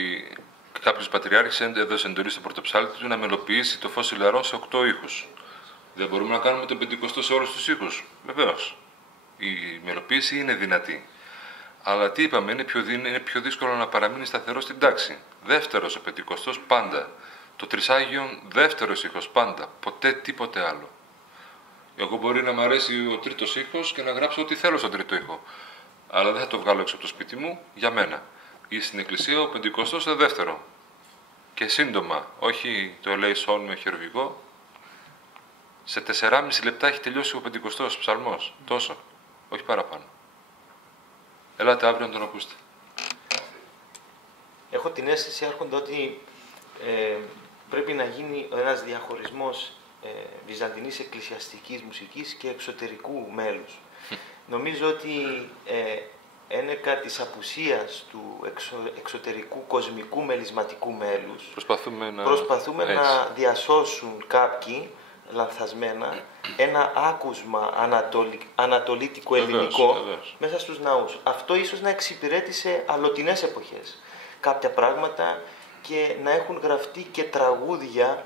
κάποιος πατριάρχης έδωσε εντολή στον πρωτοψάλτη του να μελοποιήσει το φως ηλαρών σε 8 ήχους. Δεν μπορούμε να κάνουμε τον Πεντηκοστό σε όλους τους ήχους. Βεβαίως. Η μελοποίηση είναι δυνατή. Αλλά τι είπαμε, είναι πιο δύσκολο να παραμείνει σταθερό στην τάξη. Δεύτερος ο Πεντηκοστός πάντα. Το Τρισάγιον δεύτερος ήχος πάντα. Ποτέ τίποτε άλλο. Εγώ μπορεί να μ' αρέσει ο τρίτος ήχος και να γράψω ό,τι θέλω στον τρίτο ήχο. Αλλά δεν θα το βγάλω έξω από το σπίτι μου για μένα. Ή στην εκκλησία ο Πεντηκοστός το δεύτερο. Και σύντομα, όχι το ελέησόν με χερουβικό, σε 4,5 λεπτά έχει τελειώσει ο Πεντηκοστός ψαλμός. Τόσο. Όχι παραπάνω. Ελάτε αύριο να τον ακούσετε. Έχω την αίσθηση, Άρχοντα, ότι πρέπει να γίνει ένας διαχωρισμός βυζαντινής εκκλησιαστικής μουσικής και εξωτερικού μέλους. Νομίζω ότι ένεκα της απουσίας του εξωτερικού κοσμικού μελισματικού μέλους προσπαθούμε να διασώσουν κάποιοι λανθασμένα ένα άκουσμα ανατολίτικο ελληνικό μέσα στους ναούς. Αυτό ίσως να εξυπηρέτησε αλλοτινές εποχές κάποια πράγματα και να έχουν γραφτεί και τραγούδια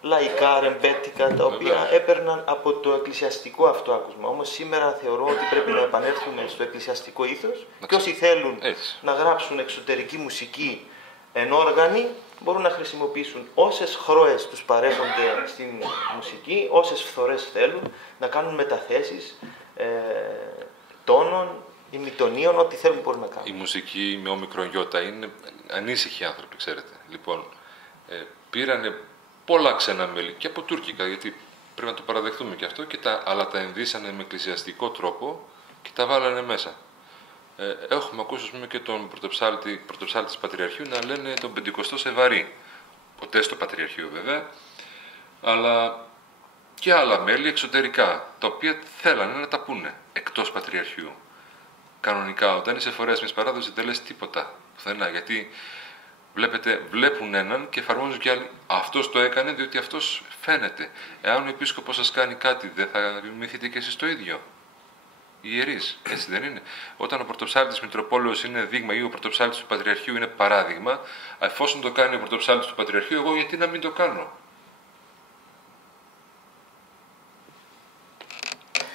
λαϊκά, ρεμπέτικα, τα οποία έπαιρναν από το εκκλησιαστικό αυτό άκουσμα. Όμως σήμερα θεωρώ ότι πρέπει να επανέλθουμε στο εκκλησιαστικό ήθος και όσοι θέλουν να γράψουν εξωτερική μουσική εν όργανη μπορούν να χρησιμοποιήσουν όσες χρώες τους παρέχονται στην μουσική, όσες φθορές θέλουν, να κάνουν μεταθέσεις τόνων, ημιτονίων, ό,τι θέλουν μπορούν να κάνουν. Η μουσική με όμικρον γιώτα είναι ανήσυχοι άνθρωποι, ξέρετε. Λοιπόν, πήρανε πολλά ξένα μέλη και από τουρκικά, γιατί πρέπει να το παραδεχτούμε και αυτό, αλλά τα ενδύσανε με εκκλησιαστικό τρόπο και τα βάλανε μέσα. Έχουμε ακούσει, ας πούμε, και τον πρωτοψάλτη της Πατριαρχείου να λένε τον Πεντηκοστό σε βαρύ. Ποτέ στο Πατριαρχείο βέβαια, αλλά και άλλα μέλη εξωτερικά, τα οποία θέλανε να τα πούνε εκτός Πατριαρχείου. Κανονικά, όταν είσαι φορέας μιας παράδοσης, δεν λες τίποτα πουθενά, γιατί βλέπουν έναν και εφαρμόζουν κι άλλοι. Αυτός το έκανε διότι αυτός φαίνεται. Εάν ο επίσκοπος σας κάνει κάτι, δεν θα μιμηθείτε κι εσείς το ίδιο. Οι ιερείς, έτσι δεν είναι? Όταν ο πρωτοψάλτης Μητροπόλεως είναι δείγμα ή ο πρωτοψάλτης του Πατριαρχείου είναι παράδειγμα, εφόσον το κάνει ο πρωτοψάλτης του Πατριαρχείου, εγώ γιατί να μην το κάνω?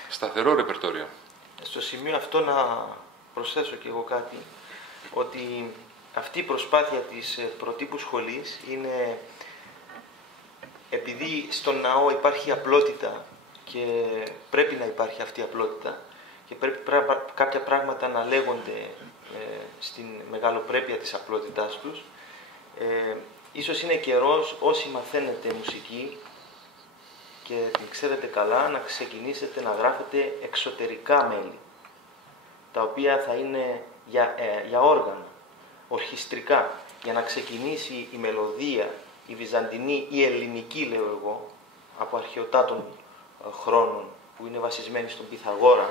Σταθερό ρεπερτόριο. Στο σημείο αυτό να προσθέσω κι εγώ κάτι, ότι αυτή η προσπάθεια της προτύπου σχολής είναι, επειδή στον ναό υπάρχει απλότητα και πρέπει να υπάρχει αυτή η απλότητα και πρέπει κάποια πράγματα να λέγονται στην μεγαλοπρέπεια της απλότητάς τους, ίσως είναι καιρός όσοι μαθαίνετε μουσική και την ξέρετε καλά να ξεκινήσετε να γράφετε εξωτερικά μέλη, τα οποία θα είναι για όργανα, ορχιστρικά, για να ξεκινήσει η μελωδία, η βυζαντινή, η ελληνική, λέω εγώ, από αρχαιοτάτων χρόνων, που είναι βασισμένη στον Πυθαγόρα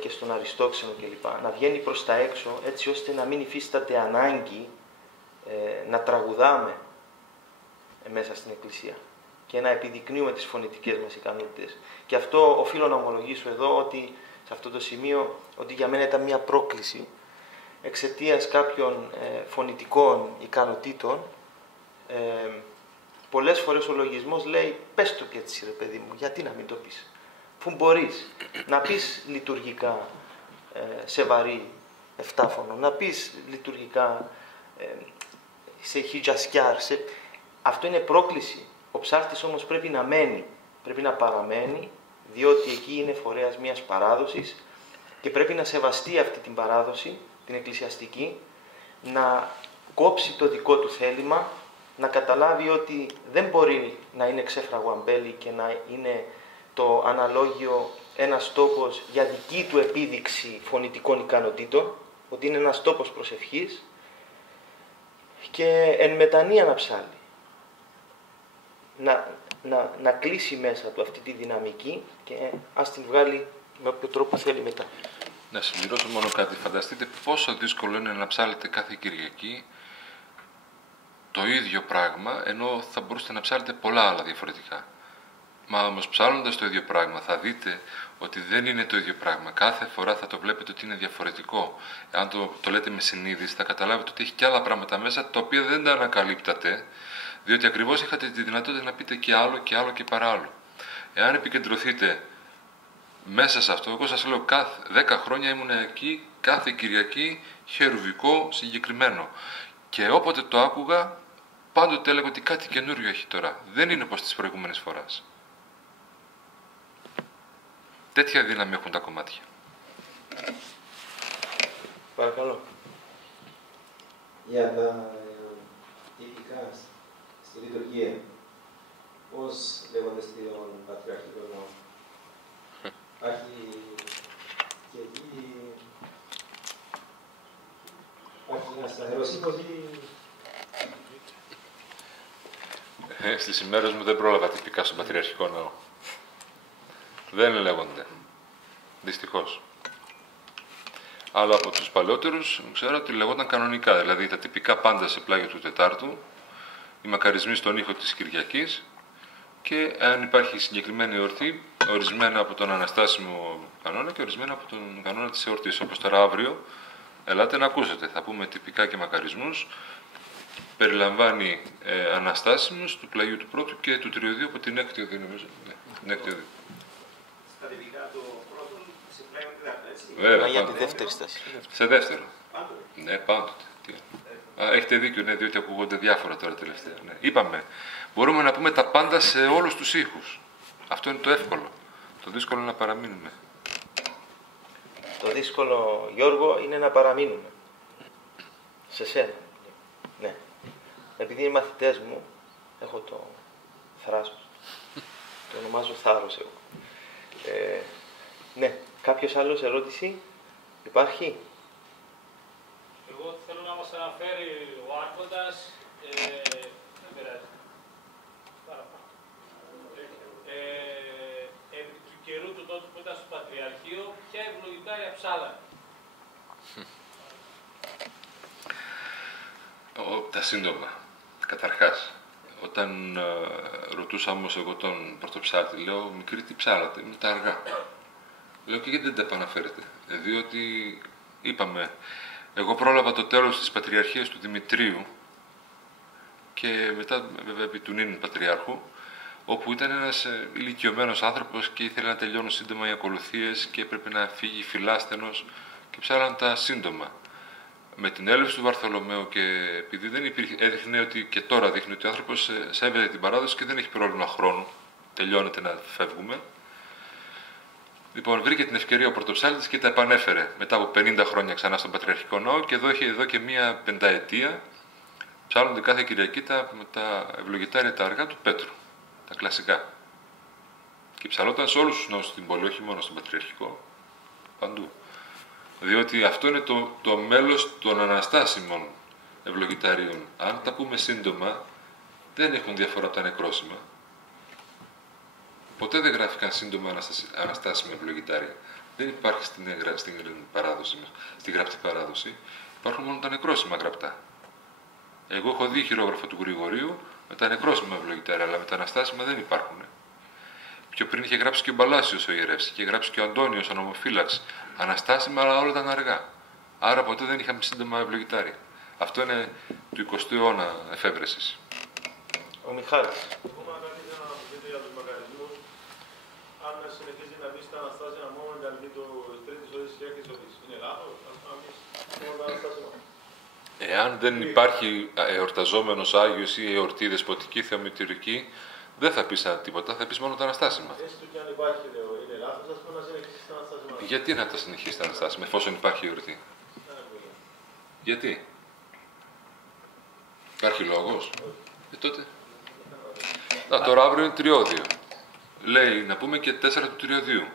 και στον Αριστόξενο κλπ. Να βγαίνει προς τα έξω, έτσι ώστε να μην υφίσταται ανάγκη να τραγουδάμε μέσα στην Εκκλησία και να επιδεικνύουμε τις φωνητικές μας ικανότητες. Και αυτό οφείλω να ομολογήσω εδώ, ότι σε αυτό το σημείο, ότι για μένα ήταν μια πρόκληση, εξαιτίας κάποιων φωνητικών ικανοτήτων. Πολλές φορές ο λογισμός λέει, πες το και έτσι ρε παιδί μου, γιατί να μην το πεις? Που μπορείς να πεις λειτουργικά σε βαρύ εφτάφωνο, να πεις λειτουργικά σε χιτζασκιάρ. Αυτό είναι πρόκληση. Ο ψάλτης όμως πρέπει να μένει, πρέπει να παραμένει, διότι εκεί είναι φορέας μιας παράδοσης και πρέπει να σεβαστεί αυτή την παράδοση, την εκκλησιαστική, να κόψει το δικό του θέλημα, να καταλάβει ότι δεν μπορεί να είναι ξέφραγο αμπέλι και να είναι το αναλόγιο ένας τόπος για δική του επίδειξη φωνητικών ικανοτήτων, ότι είναι ένας τόπος προσευχής και εν μετανία να ψάλει. Να κλείσει μέσα του αυτή τη δυναμική και ας την βγάλει με όποιο τρόπο θέλει μετά. Να συμπληρώσω μόνο κάτι. Φανταστείτε πόσο δύσκολο είναι να ψάλετε κάθε Κυριακή το ίδιο πράγμα, ενώ θα μπορούσατε να ψάλετε πολλά άλλα διαφορετικά. Μα όμως ψάλλοντας το ίδιο πράγμα θα δείτε ότι δεν είναι το ίδιο πράγμα. Κάθε φορά θα το βλέπετε ότι είναι διαφορετικό. Αν το λέτε με συνείδηση, θα καταλάβετε ότι έχει και άλλα πράγματα μέσα, τα οποία δεν τα ανακαλύπτατε, διότι ακριβώς είχατε τη δυνατότητα να πείτε και άλλο και άλλο και παράλληλο. Εάν επικεντρωθείτε μέσα σε αυτό, εγώ σας λέω, κάθε 10 χρόνια ήμουν εκεί, κάθε Κυριακή, χερουβικό συγκεκριμένο. Και όποτε το άκουγα, πάντοτε έλεγα ότι κάτι καινούριο έχει τώρα. Δεν είναι όπως τις προηγούμενες φορές. Τέτοια δύναμη έχουν τα κομμάτια. Παρακαλώ. Για τα τυπικά στη λειτουργία, πώς λέγονται στον Πατριαρχικό Ναό? Υπάρχει και εκεί ένα σταθερός ήχος ή... Στις ημέρες μου δεν πρόλαβα τυπικά στον Πατριαρχικό Ναό. Δεν λέγονται. Δυστυχώς. Αλλά από τους παλαιότερους ξέρω ότι λεγόταν κανονικά. Δηλαδή τα τυπικά πάντα σε πλάγιο του Τετάρτου, οι μακαρισμοί στον ήχο της Κυριακής και αν υπάρχει συγκεκριμένη εορτή, ορισμένα από τον αναστάσιμο κανόνα και ορισμένα από τον κανόνα της εορτής. Όπως τώρα αύριο, ελάτε να ακούσετε. Θα πούμε τυπικά και μακαρισμούς. Περιλαμβάνει αναστάσιμους του πλαγιού του πρώτου και του τριωδίου από την έκτη οδή, νομίζω. Ναι, την έκτη οδή. Στα δυτικά του πρώτου σε πλάγιο του δεύτερου, έτσι. Βέβαια, Για τη πάντοτε. δεύτερη στάση. Σε δεύτερο. Πάντοτε. Ναι, πάντοτε. Έχετε δίκιο, ναι, διότι ακούγονται διάφορα τώρα τελευταία. Ναι. Είπαμε, μπορούμε να πούμε τα πάντα σε όλους τους ήχους. Αυτό είναι το εύκολο. Το δύσκολο είναι να παραμείνουμε. Το δύσκολο, Γιώργο, είναι να παραμείνουμε. Σε σένα. Ναι. Επειδή οι μαθητές μου, έχω το θράσος. Το ονομάζω θάρρος εγώ. Ναι. Κάποιος άλλος ερώτηση υπάρχει? Εγώ θέλω να μας αναφέρει ο Άρχοντας, δεν πειράζει, παραπάνω. Επί του καιρού του τότε που ήταν στο Πατριαρχείο, ποια ευλογητάρια ψάλανε? Τα σύντομα. Καταρχάς, όταν ρωτούσα όμως εγώ τον πρωτοψάλτη, λέω, μικρή τι ψάλατε, είναι τα αργά. Λέω, και γιατί δεν τα επαναφέρετε? Διότι, είπαμε, εγώ πρόλαβα το τέλος της Πατριαρχίας του Δημητρίου και μετά βέβαια επί του νυν Πατριάρχου, όπου ήταν ένας ηλικιωμένος άνθρωπος και ήθελε να τελειώνουν σύντομα οι ακολουθίες και έπρεπε να φύγει φιλάστενος και ψάλαν τα σύντομα. Με την έλευση του Βαρθολομαίου και επειδή δεν υπήρχε, έδειχνε ότι και τώρα δείχνει ότι ο άνθρωπος σέβεται την παράδοση και δεν έχει πρόβλημα χρόνου, τελειώνεται να φεύγουμε. Λοιπόν, βρήκε την ευκαιρία ο πρωτοψάλτης και τα επανέφερε μετά από 50 χρόνια ξανά στον Πατριαρχικό Ναό και εδώ και μία πενταετία ψάλλονται κάθε Κυριακή τα ευλογητάρια τα αργά του Πέτρου, τα κλασικά. Και ψαλόταν σε όλους τους ναούς στην πόλη, όχι μόνο στον Πατριαρχικό, παντού. Διότι αυτό είναι το μέλος των αναστάσιμων ευλογηταρίων. Αν τα πούμε σύντομα, δεν έχουν διαφορά από τα νεκρόσιμα. Ποτέ δεν γράφηκαν σύντομα αναστάσιμα ευλογητάρια. Δεν υπάρχει στην παράδοση μας, στη γραπτή παράδοση. Υπάρχουν μόνο τα νεκρόσιμα γραπτά. Εγώ έχω δει χειρόγραφο του Γρηγορίου με τα νεκρόσιμα ευλογητάρια, αλλά με τα αναστάσιμα δεν υπάρχουν. Πιο πριν είχε γράψει και ο Μπαλάσιος ο ιερεύς, είχε γράψει και ο Αντώνιος ο νομοφύλαξ. Αναστάσιμα, αλλά όλα ήταν αργά. Άρα ποτέ δεν είχαμε σύντομα ευλογητάρια. Αυτό είναι του 20ου αιώνα εφεύρεσης. Ο Μιχάλης. Ακόμα κάτι ήθελα να μου πείτε για τους μακαρισμούς. Αν συνεχίζει να μπει στα αναστάσια μόνο με την αρχή του τρίτης οδής και έκτης οδής. Είναι λάθος, ας πούμε, μόνο τα αναστάσια. Εάν δεν υπάρχει εορταζόμενος Άγιος ή εορτή δεσποτική θεομητηρική, δεν θα πεις τίποτα, θα πεις μόνο τα αναστάσιμα. Έστω και αν υπάρχει, λέω, είναι λάθος, ας πούμε, να συνεχίσει τα αναστάσια. Γιατί να τα συνεχίσει τα αναστάσιμα, εφόσον υπάρχει εορτή? Γιατί? Υπάρχει λόγος? Τότε. Τώρα αύριο είναι τριώδιο. Λέει να πούμε και 4 του τριωδίου.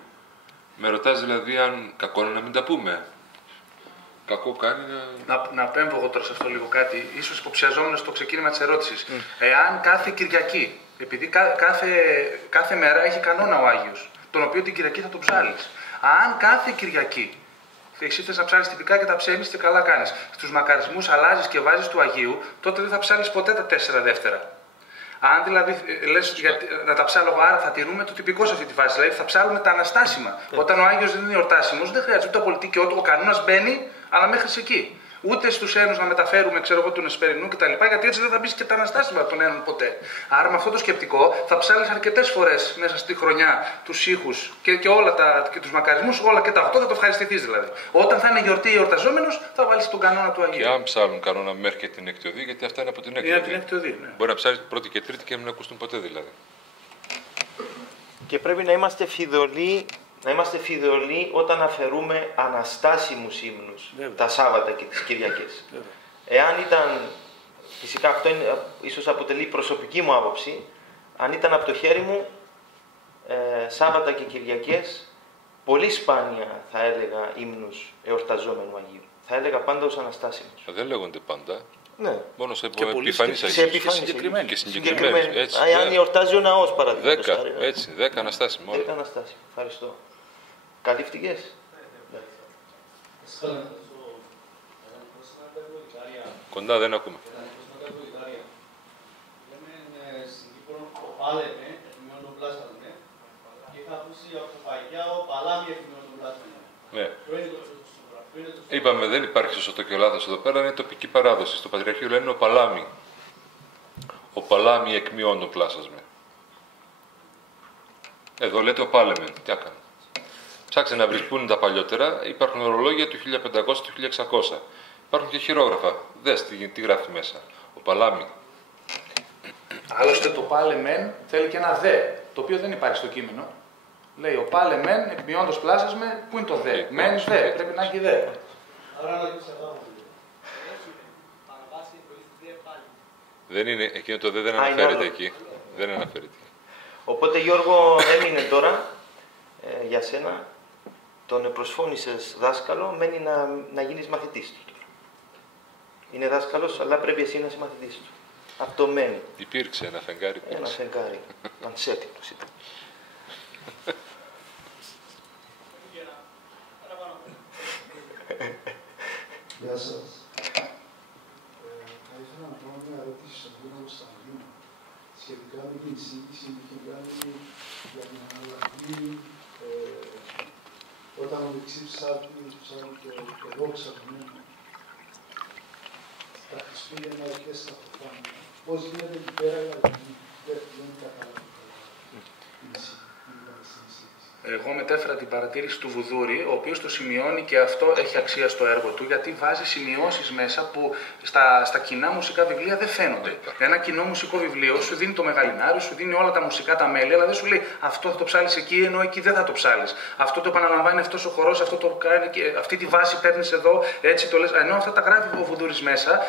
Με ρωτάς δηλαδή αν κακό είναι να μην τα πούμε. Κακό κάνει να πέμβω εγώ τώρα σε αυτό λίγο κάτι, ίσως υποψιαζόμενο στο ξεκίνημα της ερώτησης. Εάν κάθε Κυριακή, επειδή κάθε μέρα έχει κανόνα ο Άγιος, τον οποίο την Κυριακή θα τον ψάλεις. Αν κάθε Κυριακή Εσύ θες να ψάλεις τυπικά και τα ψέλνεις και καλά κάνεις. Στους μακαρισμούς αλλάζεις και βάζεις του Αγίου, τότε δεν θα ψάλεις ποτέ τα 4 δεύτερα. Αν δηλαδή λες να τα ψάλω, άρα θα τηρούμε το τυπικό σε αυτή τη φάση. Δηλαδή θα ψάλουμε τα αναστάσιμα. Όταν ο Άγιος δεν είναι εορτάσιμος, δεν χρειάζεται ούτε απολυτή και ο κανόνας μπαίνει, αλλά μέχρι εκεί. Ούτε στους ένους να μεταφέρουμε, ξέρω εγώ, του Εσπερινού κτλ. Γιατί έτσι δεν θα μπει και τα αναστάσιμα των ένων ποτέ. Άρα με αυτό το σκεπτικό θα ψάλεις αρκετές φορές μέσα στη χρονιά τους ήχους και όλα και τους μακαρισμούς, όλα και τα 8 θα το ευχαριστηθείς δηλαδή. Όταν θα είναι γιορτή εορταζόμενος, θα βάλεις τον κανόνα του Αγίου. Και αν ψάλουν κανόνα μέχρι και την έκτη οδή, γιατί αυτά είναι από την έκτη οδή. Ναι. Μπορεί να ψάλεις πρώτη και τρίτη και να μην ακουστούν ποτέ δηλαδή. Και πρέπει να είμαστε φιδωλοί όταν αφαιρούμε αναστάσιμους ύμνους τα Σάββατα και τις Κυριακές. Εάν ήταν, φυσικά αυτό ίσως αποτελεί προσωπική μου άποψη, αν ήταν από το χέρι μου Σάββατα και Κυριακές, πολύ σπάνια θα έλεγα ύμνους εορταζόμενου Αγίου. Θα έλεγα πάντα ως αναστάσιμους. Δεν λέγονται πάντα. Ναι. Μόνο σε επιφανείς Αγίους. Και συγκεκριμένους. Αν εορτάζει ο ναός, παραδείγματος. 10 αναστάσιμα. 10 αναστάσιμα. Ευχαριστώ. Καλύφθηκες? Κοντά δεν ακούμε. Ναι. Είπαμε δεν υπάρχει σωστό και λάθος εδώ πέρα, είναι τοπική παράδοση. Στο Πατριαρχείο λένε ο Παλάμι. Ο Παλάμι εκμειών ο πλάσασμε. Εδώ λέτε ο Πάλεμεν. Τι έκανε. Ψάξτε να βρεις πού είναι τα παλιότερα. Υπάρχουν ορολόγια του 1500 του 1600. Υπάρχουν και χειρόγραφα. Δες τι γράφει μέσα. Ο Παλάμι. Άλλωστε το Πάλεμεν θέλει και ένα δε, το οποίο δεν υπάρχει στο κείμενο. Λέει ο Πάλεμεν εκμειώντος πλάσασμε, πού είναι το δε. Μεν δε, πρέπει να έχει δε. Δεν είναι, εκείνο το δε δεν αναφέρεται εκεί. Δεν αναφέρεται. Οπότε Γιώργο έμεινε τώρα για σένα, τον προσφώνησες δάσκαλο, μένει να γίνεις μαθητής του. Είναι δάσκαλος, αλλά πρέπει εσύ να είσαι μαθητής του. Αυτό μένει. Υπήρξε ένα φεγγάρι. Ένα φεγγάρι. Πανσέτικος ήταν. Γεια σας. Θα ήθελα να κάνω μια ερώτηση στον κύριο Κωνσταντίνο σχετικά με την εισήγηση που είχε κάνει για την αναλλαγή όταν ο δεξί ψάλτη και δόξα του στα Χριστούγεννα και στα Προφάνεια. Πώς γίνεται εκεί πέρα η αλλαγή, δεν καταλαβαίνω την εισήγηση. Εγώ μετέφερα την παρατήρηση του Βουδούρη, ο οποίος το σημειώνει και αυτό έχει αξία στο έργο του, γιατί βάζει σημειώσεις μέσα που στα κοινά μουσικά βιβλία δεν φαίνονται. Ένα κοινό μουσικό βιβλίο σου δίνει το μεγαλινάριο, σου δίνει όλα τα μουσικά τα μέλη, αλλά δεν σου λέει αυτό θα το ψάλεις εκεί, ενώ εκεί δεν θα το ψάλεις. Αυτό το επαναλαμβάνει αυτός ο χορός, αυτό το κάνει και αυτή τη βάση παίρνεις εδώ, έτσι το λες. Ενώ αυτά τα γράφει ο Βουδούρης μέσα,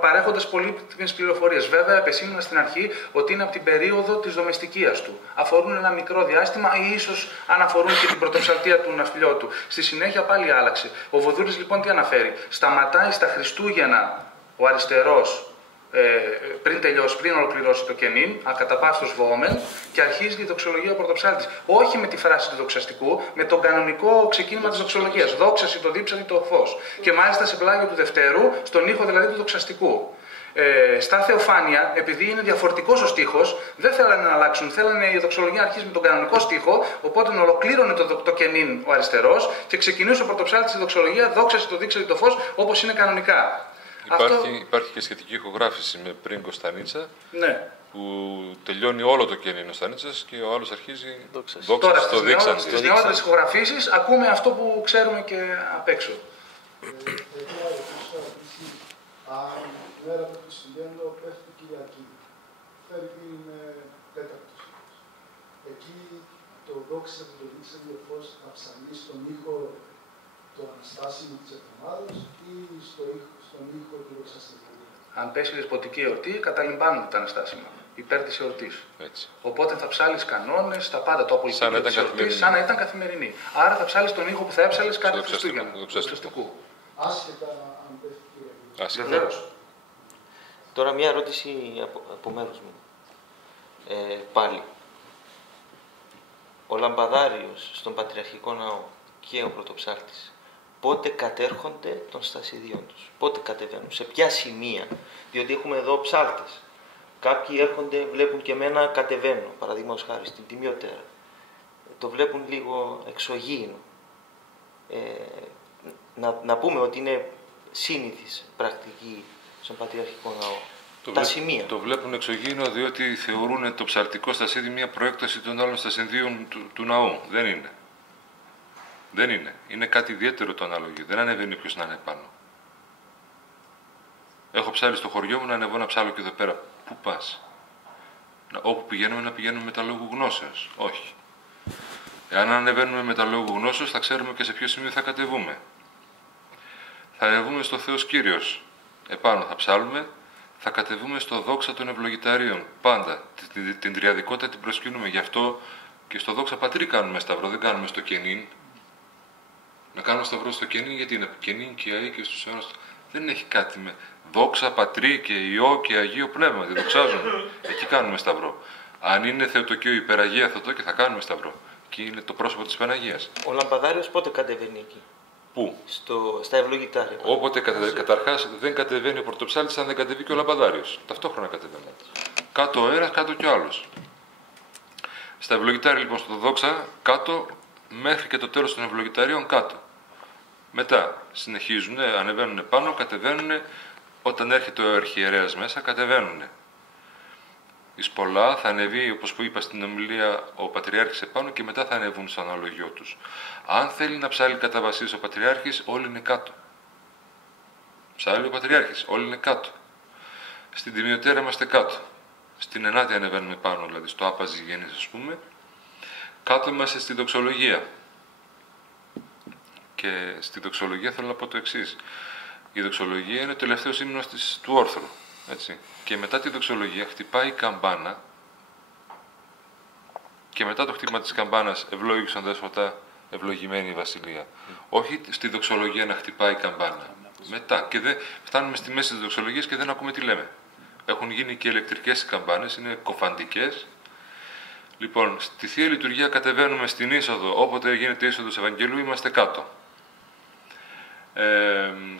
παρέχοντας πολύτιμες πληροφορίες. Βέβαια, επεσήμανα στην αρχή ότι είναι από την περίοδο της δομεστικίας του. Αφορούν ένα μικρό διάστημα ή ίσως αφορούν και την πρωτοψαλτία του ναυτιλιώτου. Στη συνέχεια πάλι άλλαξε. Ο Βουδούρης λοιπόν τι αναφέρει. Σταματάει στα Χριστούγεννα ο αριστερός πριν ολοκληρώσει το κενήν, ακαταπαύστος βόμεν, και αρχίζει η δοξολογία ο πρωτοψάλτης. Όχι με τη φράση του δοξαστικού, με το κανονικό ξεκίνημα της δοξολογίας. Δόξαση το δίψαλι το φως. Και μάλιστα σε πλάγιο του Δευτέρου, στον ήχο δηλαδή του δοξαστικού. Στα Θεοφάνεια, επειδή είναι διαφορετικός ο στίχος, δεν θέλανε να αλλάξουν. Θέλανε η δοξολογία να αρχίσει με τον κανονικό στίχο, οπότε ολοκλήρωνε το κενήν ο αριστερός και ξεκινούσε ο πρωτοψάλτης τη δοξολογία, δόξαση το δείξε το φως, όπως είναι κανονικά. Υπάρχει και σχετική ηχογράφηση με πριν Κωνσταντίτσα. Ναι. Που τελειώνει όλο το κενήν ο Στανίτσας και ο άλλος αρχίζει δόξαση. Τώρα στις νεότερες ηχογραφήσεις ακούμε αυτό που ξέρουμε και απ' έξω. Μέρα του Χριστουγέννου πέφτει Κυριακή. Φέρει την τέταρτος. Εκεί το δόξα του το δείξε φως θα ψαλεί στον ήχο το αναστάσιμο της εβδομάδας ή στον ήχο του δοξαστικού. Αν πέσει η δεσποτική εορτή, καταλυμπάνουν τα αναστάσιμα υπέρ της εορτής. Οπότε θα ψάλεις κανόνες, τα πάντα, το απολυτικό της εορτής, σαν να ήταν καθημερινή. Άρα θα ψάλεις τον ήχο που θα έψαλες κάθε Χριστούγεννα. Δοξαστικού. Άσχετα αν πέφτει Κυριακή. Βεβαίως. Τώρα μια ερώτηση από μέρους μου. Πάλι. Ο Λαμπαδάριος στον Πατριαρχικό Ναό και ο Πρωτοψάλτης πότε κατέρχονται των στασιδιών τους, πότε κατεβαίνουν, σε ποια σημεία, διότι έχουμε εδώ ψάλτες. Κάποιοι έρχονται, βλέπουν και εμένα κατεβαίνω, παραδείγματος χάρη στην Τιμιωτέρα. Το βλέπουν λίγο εξωγήινο. Να πούμε ότι είναι σύνηθις πρακτική στον Πατριαρχικό Ναό. Τα σημεία. Το βλέπουν εξωγήινο διότι θεωρούν το ψαλτικό στασίδι μια προέκταση των άλλων στασιδίων του ναού. Δεν είναι. Δεν είναι. Είναι κάτι ιδιαίτερο το αναλογείο. Δεν ανεβαίνει ποιος να είναι πάνω. Έχω ψάλει στο χωριό μου να ανεβώ να ψάλω και εδώ πέρα. Πού πας? Όπου πηγαίνουμε να πηγαίνουμε με τα λόγου γνώσεως. Όχι. Εάν ανεβαίνουμε με τα λόγου γνώσεως θα ξέρουμε και σε ποιο σημείο θα κατεβούμε. Θα ανεβούμε στο Θεός Κύριος. Επάνω θα ψάλουμε. Θα κατεβούμε στο δόξα των ευλογηταρίων. Πάντα. Την τριαδικότητα την προσκυνούμε. Γι' αυτό και στο δόξα πατρί κάνουμε σταυρό. Δεν κάνουμε στο κενήν. Να κάνουμε σταυρό στο κενήν γιατί είναι κενήν και αή και στους αιώνας. Δεν έχει κάτι με δόξα πατρί και Υιό και Αγίο Πνεύμα. Τη δοξάζουμε. Εκεί κάνουμε σταυρό. Αν είναι Θεοτοκείο υπεραγία Θεοτό και θα κάνουμε σταυρό. Εκεί είναι το πρόσωπο της Παναγίας. Ο λαμπαδάριος πότε κατεβαίνει εκεί? Πού? Στα ευλογητάρια. Όποτε καταρχάς δεν κατεβαίνει ο πρωτοψάλτης αν δεν κατεβεί και ο λαμπαδάριος. Ταυτόχρονα κατεβαίνει. Κάτω ο ένας, κάτω και ο άλλος. Στα ευλογητάρια λοιπόν στο δόξα κάτω μέχρι και το τέλος των ευλογηταρίων κάτω. Μετά συνεχίζουν, ανεβαίνουν πάνω, κατεβαίνουν. Όταν έρχεται ο αρχιερέας μέσα, κατεβαίνουν. Εις πολλά θα ανεβεί, όπως που είπα στην ομιλία, ο Πατριάρχης επάνω και μετά θα ανεβούν στο αναλογιό τους. Αν θέλει να ψάλει κατά βασίλης ο Πατριάρχης, όλοι είναι κάτω. Ψάλει ο Πατριάρχης, όλοι είναι κάτω. Στην Τιμιωτέρα είμαστε κάτω. Στην Ενάτη ανεβαίνουμε πάνω, δηλαδή στο Άπα Ζυγέννης, ας πούμε. Κάτω είμαστε στη δοξολογία. Και στη δοξολογία θέλω να πω το εξής. Η δοξολογία είναι ο τελευταίος ύμνος του όρθρου. Έτσι. Και μετά τη δοξολογία χτυπάει η καμπάνα και μετά το χτύπημα της καμπάνας ευλόγησαν δέσποτα, ευλογημένη η βασιλεία. Όχι στη δοξολογία να χτυπάει η καμπάνα. Μετά. Και φτάνουμε στη μέση της δοξολογίας και δεν ακούμε τι λέμε. Έχουν γίνει και ηλεκτρικές καμπάνες, είναι κοφαντικές. Λοιπόν, στη Θεία Λειτουργία κατεβαίνουμε στην είσοδο. Όποτε γίνεται είσοδος Ευαγγελίου είμαστε κάτω.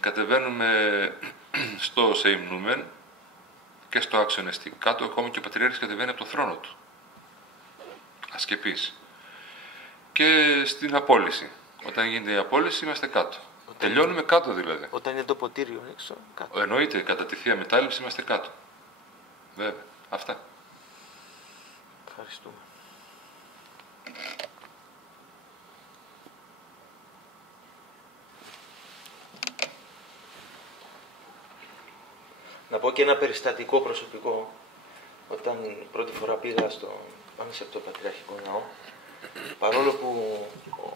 Κατεβαίνουμε στο Σεϊμνούμεν και στο Άξιον Εστί. Κάτω ακόμη και ο Πατριάρχης κατεβαίνει από το θρόνο του. Ασκεπής. Και στην απόλυση. Όταν γίνεται η απόλυση είμαστε κάτω. Τελειώνουμε κάτω δηλαδή. Όταν είναι το ποτήριο έξω, κάτω. Εννοείται, κατά τη Θεία Μετάληψη είμαστε κάτω. Βέβαια. Αυτά. Ευχαριστούμε. Να πω και ένα περιστατικό προσωπικό. Όταν πρώτη φορά πήγα στο Άνσεπτο Πατριαρχικό Ναό, παρόλο που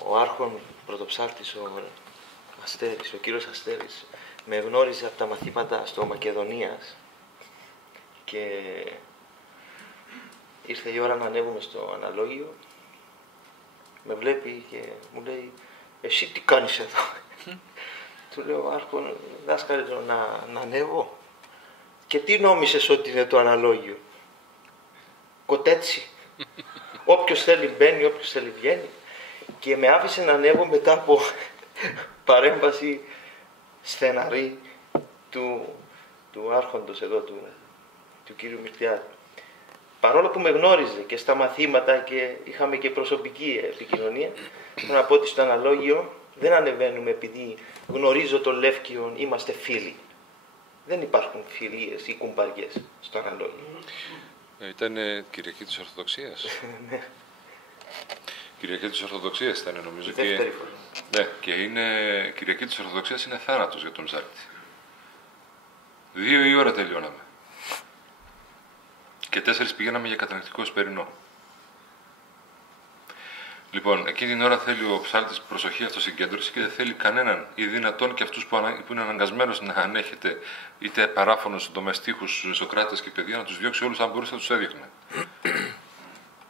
ο άρχον πρωτοψάλτης, ο κύριος Αστέρης, με γνώριζε από τα μαθήματα στο Μακεδονίας και ήρθε η ώρα να ανέβουμε στο αναλόγιο, με βλέπει και μου λέει «Εσύ τι κάνεις εδώ?» Του λέω «Άρχον, δάσκαλε να ανέβω». «Και τι νόμισες ότι είναι το αναλόγιο?» «Κοτέτσι. Όποιος θέλει μπαίνει, όποιος θέλει βγαίνει». Και με άφησε να ανέβω μετά από παρέμβαση στεναρή του άρχοντος εδώ, του κύριου Μυρτιάδη. Παρόλο που με γνώριζε και στα μαθήματα και είχαμε και προσωπική επικοινωνία, θέλω να πω ότι στο αναλόγιο δεν ανεβαίνουμε επειδή γνωρίζω τον Λεύκιον, είμαστε φίλοι. Δεν υπάρχουν φιλίες ή κουμπαριές στο αναλόγιο. Ήταν Κυριακή της Ορθοδοξίας. Ναι. Κυριακή της Ορθοδοξίας ήταν νομίζω. Η δεύτερη φορά. Ναι, και Κυριακή της Ορθοδοξίας είναι θάνατος για τον ψάλτη. 2 η ώρα τελειώναμε. Και 4 πηγαίναμε για κατανεκτικό εσπερινό. Λοιπόν, εκείνη την ώρα θέλει ο ψάλτης προσοχή, αυτοσυγκέντρωση και δεν θέλει κανέναν ή δυνατόν και αυτούς που είναι αναγκασμένος να ανέχεται είτε παράφωνος, ντομεστίχους, Σοκράτες και παιδιά να τους διώξει όλους, αν μπορούσε να τους έδιωχνε.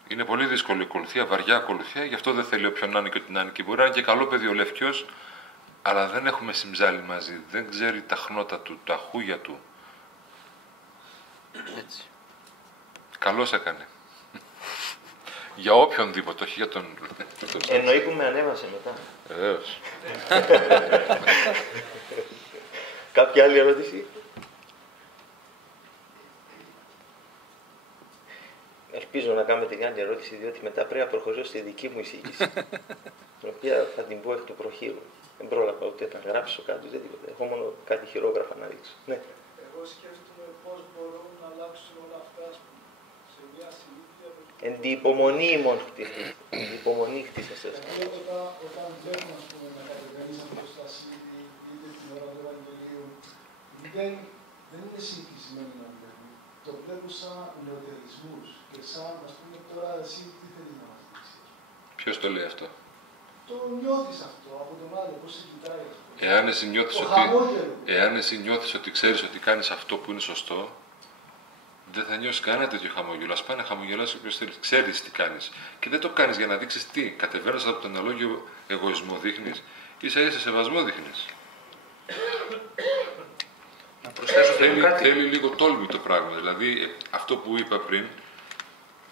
Είναι πολύ δύσκολη η ακολουθία, βαριά ακολουθία, γι' αυτό δεν θέλει όποιον να είναι και ό,τι να είναι. Και μπορεί να είναι και καλό παιδί ο Λεύκιος, αλλά δεν έχουμε συμψάλει μαζί. Δεν ξέρει τα χνότα του, τα χούγια του. Έτσι. Καλώς έκανε. Για οποιονδήποτε, όχι για τον... Εννοεί που με ανέβασε μετά. Βεβαίως. Κάποια άλλη ερώτηση? Ελπίζω να κάνετε μια άλλη ερώτηση, διότι μετά πρέπει να προχωρήσω στη δική μου εισήγηση, την οποία θα την πω εκ του προχείρου. Δεν πρόλαβα ούτε να γράψω κάτι, ούτε τίποτα. Έχω μόνο κάτι χειρόγραφα να δείξω. Ναι. Εγώ σκέφτομαι πώς μπορούν να αλλάξουν όλα αυτά, σε μια συνήθεια. Εν τη υπομονή ημών χτίστη. Εν τη υπομονή χτίσαστε. Όταν βλέπουμε, ας πούμε, να κατεβαίνεις από το στασίδι, είτε την ώρα του Ευαγγελίου, δεν είναι συγκλεισμένοι να βλέπουν. Το βλέπουν σαν νεωτερισμούς και σαν, ας πούμε, τώρα εσύ τι θέλει να μας δείξει. Ποιος το λέει αυτό? Το νιώθεις αυτό από τον άλλο, πώς σε κοιτάει. Εάν εσύ νιώθεις ότι ξέρεις ότι κάνεις αυτό που είναι σωστό, δεν θα νιώσεις κανένα τέτοιο χαμόγελο. Ας πάει να χαμογελάσει όποιος θέλει. Ξέρεις τι κάνεις. Και δεν το κάνεις για να δείξεις τι. Κατεβαίνοντας από τον αλόγιο εγωισμό δείχνεις. Ίσα-ίσα σεβασμό δείχνεις. Να προσθέσω Θέλει λίγο τόλμη το πράγμα. Δηλαδή, αυτό που είπα πριν,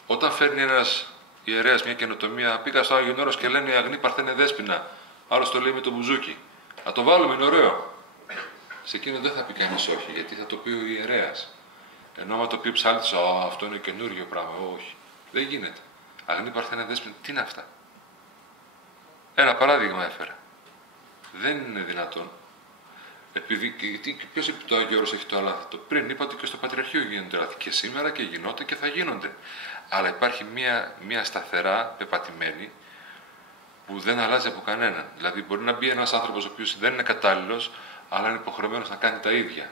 όταν φέρνει ένας ιερέας μια καινοτομία, πήγα στο Άγιον Όρος και λένε Αγνή Παρθένε Δέσποινα. Άλλος το λέει με το μπουζούκι. Να το βάλουμε, είναι ωραίο. Σε εκείνο δεν θα πει κανείς όχι, γιατί θα το πει ο ιερέας. Ενώ άμα το πει ο ψάλτης, αυτό είναι καινούργιο πράγμα. Όχι. Δεν γίνεται. Αγνή Παρθένε Δέσποινα, τι είναι αυτά? Ένα παράδειγμα έφερα. Δεν είναι δυνατόν. Επειδή, ποιος είπε το Άγιο Όρος έχει το αλάθητο? Πριν είπα ότι και στο Πατριαρχείο γίνονται λάθη. Και σήμερα και γινόταν και θα γίνονται. Αλλά υπάρχει μια σταθερά πεπατημένη που δεν αλλάζει από κανέναν. Δηλαδή, μπορεί να μπει ένας άνθρωπος ο οποίος δεν είναι κατάλληλος, αλλά είναι υποχρεωμένος να κάνει τα ίδια.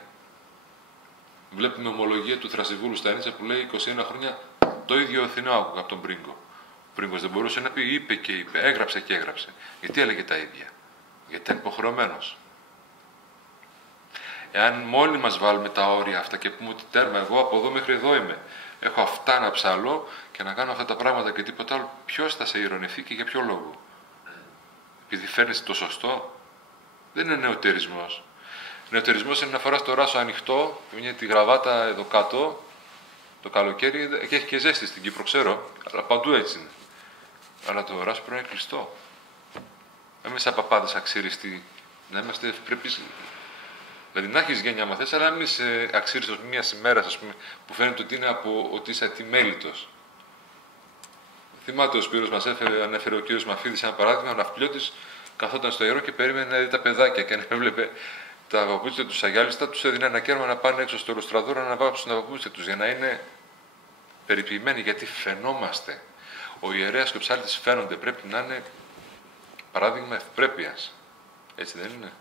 Βλέπουμε ομολογία του Θρασιβούλου Στανίτσα που λέει 21 χρόνια το ίδιο Αθηνό άκουγα από τον Πρίγκο. Ο Πρίγκος δεν μπορούσε να πει είπε και είπε, έγραψε και έγραψε. Γιατί έλεγε τα ίδια? Γιατί ήταν υποχρεωμένος. Εάν μόνοι μας βάλουμε τα όρια αυτά και πούμε ότι τέρμα, εγώ από εδώ μέχρι εδώ είμαι, έχω αυτά να ψαλώ και να κάνω αυτά τα πράγματα και τίποτα άλλο, ποιος θα σε ειρωνευτεί και για ποιο λόγο? Επειδή φέρνεις το σωστό? Δεν είναι νεωτερισμός. Νεωτερισμός είναι να φοράς το ράσο ανοιχτό, είναι τη γραβάτα εδώ κάτω, το καλοκαίρι, και έχει και ζέστη στην Κύπρο, ξέρω, αλλά παντού έτσι είναι. Αλλά το ράσο πρέπει να είναι κλειστό. Να είμαι σαν παπάδες αξίριστοι, να είμαστε ευπρεπείς. Δηλαδή να έχεις γένεια άμα θες, αλλά να μην είσαι αξίριστος μιας ημέρας, ας πούμε, που φαίνεται ότι είσαι ατιμέλητος. Θυμάται ο Σπύρος μας ανέφερε ο κύριος Μαφίδης ένα παράδειγμα, ο ναυπλιώτης καθόταν στο ιερό και περίμενε να δει τα παιδάκια και αν έβλεπε τα παπούτσια τους αγιάλιστα, τους έδινε ένα κέρμα να πάνε έξω στο λουστραδόρο να βάψουν τα παπούτσια τους για να είναι περιποιημένοι, γιατί φαινόμαστε. Ο ιερέας και ο ψάλτης φαίνονται, πρέπει να είναι παράδειγμα ευπρέπειας. Έτσι δεν είναι?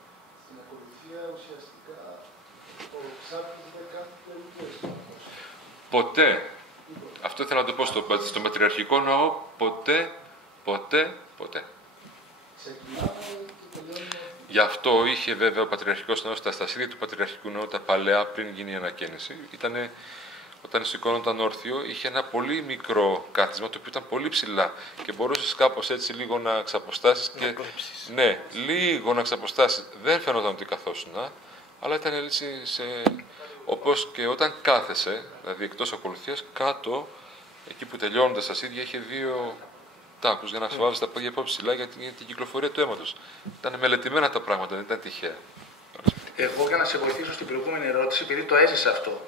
Στην ακολουθία ουσιαστικά ο ψάλτης δεν κάνει τελικές. Ποτέ. Αυτό ήθελα να το πω στο Πατριαρχικό Ναό, ποτέ. Γι' αυτό είχε βέβαια ο Πατριαρχικός Ναός τα στασίδια του Πατριαρχικού Ναού, τα παλαιά, πριν γίνει η ανακαίνιση. Όταν σηκώνονταν όρθιο, είχε ένα πολύ μικρό κάθισμα, το οποίο ήταν πολύ ψηλά και μπορούσες κάπως έτσι λίγο να ξαποστάσεις. Ναι, λίγο να ξαποστάσεις. Δεν φαινόταν ότι καθόσουν, αλλά ήταν έτσι όπως και όταν κάθεσαι, δηλαδή εκτός ακολουθίας, κάτω, εκεί που τελειώνουν τα στασίδια, είχε δύο τάκους για να σου βάλεις τα πόδια πιο ψηλά για την κυκλοφορία του αίματος. Ήταν μελετημένα τα πράγματα, δεν ήταν τυχαία. Εγώ για να σε βοηθήσω στην προηγούμενη ερώτηση, επειδή το έζησα αυτό,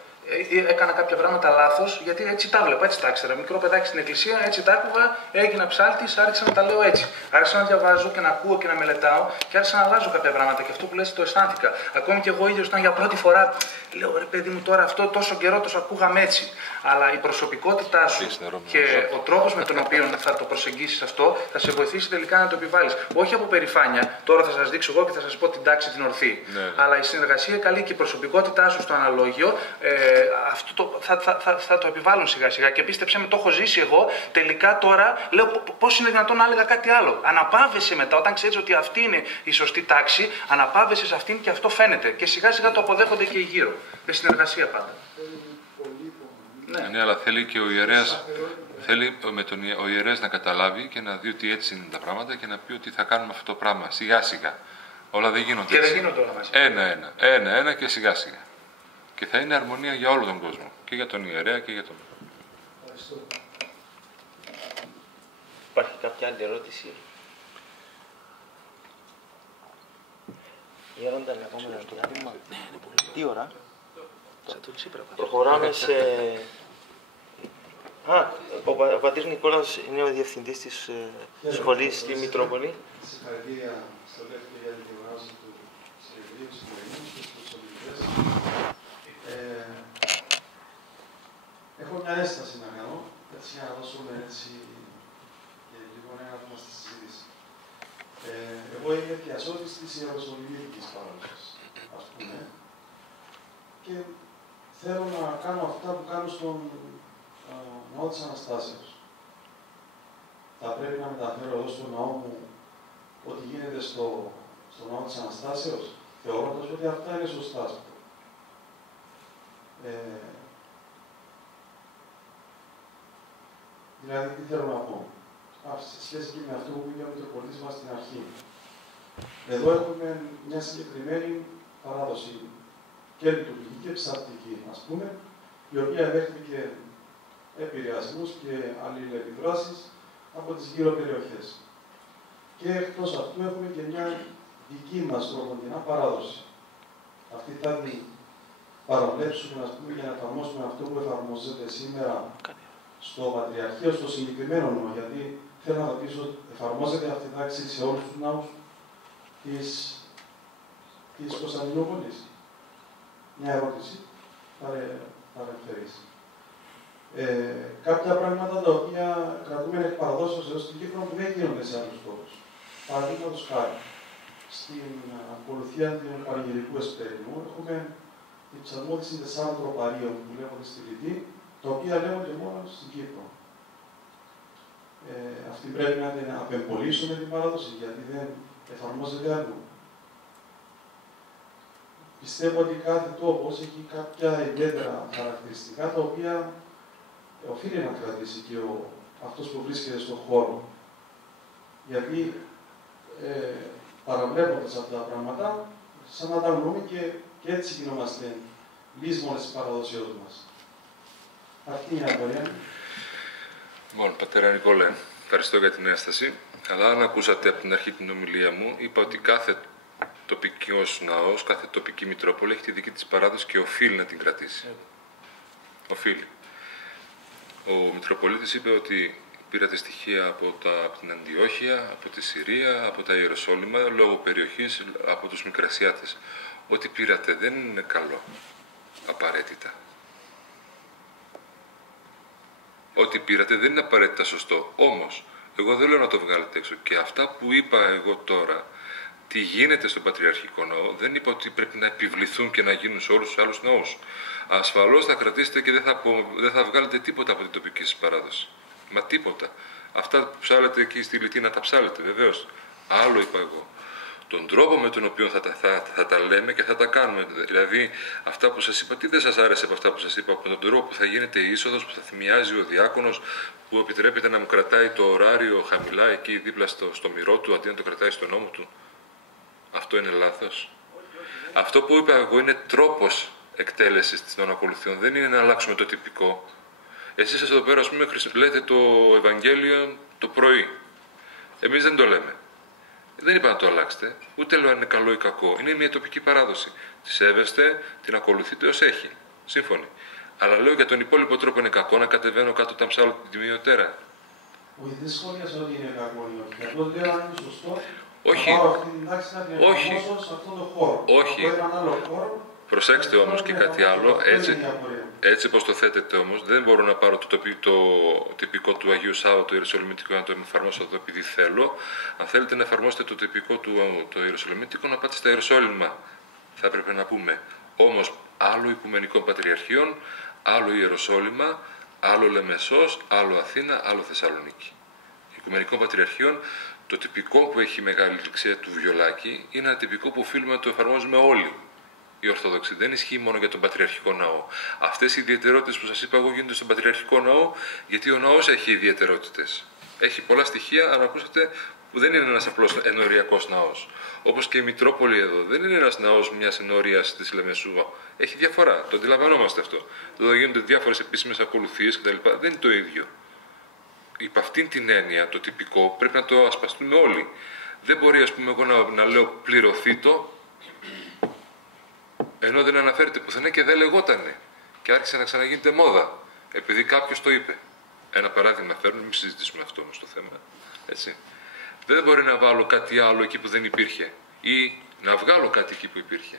έκανα κάποια πράγματα λάθος, γιατί έτσι τα βλέπα, έτσι τα ήξερα. Μικρό παιδάκι στην εκκλησία, έτσι τα άκουγα, έγινα ψάλτης, άρχισα να τα λέω έτσι. Άρχισα να διαβάζω και να ακούω και να μελετάω και άρχισα να αλλάζω κάποια πράγματα. Και αυτό που λες το αισθάνθηκα. Ακόμη και εγώ ίδιος ήταν για πρώτη φορά, λέω ρε παιδί μου, τώρα αυτό τόσο καιρό το ακούγαμε έτσι. Αλλά η προσωπικότητά σου και ο τρόπος με τον οποίο θα το προσεγγίσεις αυτό θα σε βοηθήσει τελικά να το επιβάλλεις. Όχι από περηφάνεια, τώρα θα σας δείξω εγώ και θα σας πω την τάξη την ορθή. Ναι. Αλλά η συνεργασία καλή και η προσωπικότητά σου στο αναλόγιο. Αυτό θα το επιβάλλουν σιγά σιγά και πίστεψέ με, το έχω ζήσει εγώ. Τελικά τώρα λέω πώς είναι δυνατόν να έλεγα κάτι άλλο. Αναπαύεσαι μετά, όταν ξέρεις ότι αυτή είναι η σωστή τάξη, αναπαύεσαι σε αυτήν και αυτό φαίνεται. Και σιγά σιγά το αποδέχονται και οι γύρω. Με συνεργασία πάντα. Ναι, αλλά θέλει και ο ιερέας, ο ιερέας να καταλάβει και να δει ότι έτσι είναι τα πράγματα και να πει ότι θα κάνουμε αυτό το πράγμα σιγά σιγά. Όλα δεν γίνονται έτσι. Και δεν γίνονται όλα μαζί. Ένα και σιγά σιγά. Και θα είναι αρμονία για όλο τον κόσμο. Και για τον ιερέα και για τον... Υπάρχει κάποια άλλη ερώτηση? Γέροντα, να πούμε ένα διάλειμμα. Τι ώρα? Προχωράμε σε... ο πατήρ Νικόλαος είναι ο διευθυντής της σχολής στη Μητρόπολη. Συγχαρητήρια στο Λεύκο για την διοργάνωση του συνεδρίου σημερινού και στους ομιλητές. Έχω μια ένσταση να κάνω, έτσι για να δώσουμε έτσι και λίγο ένα βήμα στη συζήτηση. Εγώ είμαι διασώτης της ιεροσολυμίτικης παράδοσης, ας πούμε, και θέλω να κάνω αυτά που κάνω στον ναό της Αναστάσεως. Θα πρέπει να μεταφέρω εδώ στο ναό μου ό,τι γίνεται στο ναό της Αναστάσεως, θεωρώντας ότι αυτά είναι σωστά. Δηλαδή, τι θέλω να πω. Σε σχέση και με αυτό που είπε ο Μητροπολίτης μας στην αρχή. Εδώ έχουμε μια συγκεκριμένη παράδοση και λειτουργική και ψαλτική, ας πούμε, η οποία δέχτηκε επηρεασμούς και αλληλεπιδράσεις από τις γύρω περιοχές. Και εκτός αυτού έχουμε και μια δική μας τροποντινά παράδοση. Αυτή θα την παραβλέψουμε, ας πούμε, για να εφαρμόσουμε αυτό που εφαρμόζεται σήμερα στο Πατριαρχείο, στο συγκεκριμένο ναό, γιατί θέλω να ρωτήσω, εφαρμόζεται αυτή η τάξη σε όλους τους ναούς της Κωνσταντινούπολης? Μια ερώτηση παρεμφερής. Κάποια πράγματα τα οποία κρατούμε εκ παραδόσεως εδώ στην Κύπρο που δεν γίνονται σε άλλους τόπους. Παραδείγματος χάρη, στην ακολουθία του Πανηγυρικού Εσπέρινου έχουμε την ψαλμόδηση 4 τροπαρίων που λέγονται στη Λιτή, τα οποία λέγονται μόνο στην Κύπρο. Αυτή πρέπει να την απεμπολίσουμε την παράδοση, γιατί δεν εφαρμόζεται αλλού. Πιστεύω ότι κάθε τόπος έχει κάποια ιδιαίτερα χαρακτηριστικά, τα οποία οφείλει να κρατήσει και αυτός που βρίσκεται στον χώρο. Γιατί παραβλέποντας αυτά τα πράγματα, σαν να τα γνωρούμε και έτσι γινόμαστε λύσμονες της παραδοσιός μας. Αυτή είναι η απορία. Λοιπόν, πατέρα Νικόλε, ευχαριστώ για την ένσταση. Αλλά αν ακούσατε από την αρχή την ομιλία μου, είπα ότι κάθε τοπικός ναός, κάθε τοπική Μητρόπολη έχει τη δική της παράδοση και οφείλει να την κρατήσει. Οφείλει. Ο Μητροπολίτης είπε ότι πήρατε στοιχεία από την Αντιόχεια, από τη Συρία, από τα Ιεροσόλυμα, λόγω περιοχής, από τους Μικρασιάτες. Ό,τι πήρατε δεν είναι καλό, απαραίτητα. Ό,τι πήρατε δεν είναι απαραίτητα σωστό. Όμως, εγώ δεν λέω να το βγάλετε έξω. Και αυτά που είπα εγώ τώρα, τι γίνεται στον Πατριαρχικό Ναό, δεν είπα ότι πρέπει να επιβληθούν και να γίνουν σε όλους τους άλλους ναούς. Ασφαλώς θα κρατήσετε και δεν θα βγάλετε τίποτα από την τοπική σας παράδοση. Μα τίποτα. Αυτά που ψάλετε εκεί στη Λιτή να τα ψάλετε, βεβαίως. Άλλο είπα εγώ. Τον τρόπο με τον οποίο θα τα λέμε και θα τα κάνουμε. Δηλαδή, αυτά που σας είπα, τι δεν σας άρεσε από αυτά που σας είπα, από τον τρόπο που θα γίνεται η είσοδος, που θα θυμιάζει ο διάκονος, που επιτρέπεται να μου κρατάει το ωράριο χαμηλά εκεί δίπλα στο μυρό του, αντί να το κρατάει στον ώμο του. Αυτό είναι λάθος. Αυτό που είπα εγώ είναι τρόπος εκτέλεσης των ακολουθιών. Δεν είναι να αλλάξουμε το τυπικό. Εσείς εδώ πέρα, ας πούμε, λέτε το Ευαγγέλιο το πρωί. Εμείς δεν το λέμε. Δεν είπα να το αλλάξετε. Ούτε λέω αν είναι καλό ή κακό. Είναι μια τοπική παράδοση. Τη σέβεστε, την ακολουθείτε ως έχει. Σύμφωνοι. Αλλά λέω για τον υπόλοιπο τρόπο είναι κακό να κατεβαίνω κάτω όταν ψάλω την τιμιωτέρα. Όχι, δεν σχόλιασα ότι είναι κακό ή όχι. Απλώς λέω αν είναι σωστό. Όχι. Να πάω αυτή την τάξη να την εφαρμόσω σε αυτόν τον χώρο. Όχι. Από έναν άλλο χώρο. Προσέξτε όμως και κάτι άλλο. Έτσι όπως το θέτετε όμως, δεν μπορώ να πάρω το τυπικό του Αγίου Σάββατου, το Ιεροσολυμίτικο, να το εφαρμόσω εδώ επειδή θέλω. Αν θέλετε να εφαρμόσετε το τυπικό του το Ιεροσολυμίτικο, να πάτε στα Ιεροσόλυμα. Θα έπρεπε να πούμε. Όμως, άλλο Οικουμενικών Πατριαρχείων, άλλο Ιεροσόλυμα, άλλο Λεμεσός, άλλο Αθήνα, άλλο Θεσσαλονίκη. Οικουμενικών Πατριαρχείων, το τυπικό που έχει μεγάλη ληξία του Βιολάκη είναι ένα τυπικό που οφείλουμε να το εφαρμόζουμε όλοι. Η Ορθόδοξη δεν ισχύει μόνο για τον Πατριαρχικό Ναό. Αυτές οι ιδιαιτερότητες που σας είπα εγώ γίνονται στον Πατριαρχικό Ναό, γιατί ο ναός έχει ιδιαιτερότητες. Έχει πολλά στοιχεία, αν ακούσατε, που δεν είναι ένας απλός ενοριακός ναός. Όπως και η Μητρόπολη εδώ, δεν είναι ένας ναός μιας ενορίας της Λεμεσού. Έχει διαφορά, το αντιλαμβανόμαστε αυτό. Εδώ γίνονται διάφορες επίσημες ακολουθίες κτλ. Δεν είναι το ίδιο. υπ' αυτήν την έννοια το τυπικό πρέπει να το ασπαστούμε όλοι. Δεν μπορεί, ας πούμε, εγώ να λέω πληρωθεί το, ενώ δεν αναφέρεται πουθενά και δεν λεγότανε. Και άρχισε να ξαναγίνεται μόδα, επειδή κάποιος το είπε. Ένα παράδειγμα φέρνω, μην συζητήσουμε αυτό όμως το θέμα. Έτσι. Δεν μπορεί να βάλω κάτι άλλο εκεί που δεν υπήρχε ή να βγάλω κάτι εκεί που υπήρχε.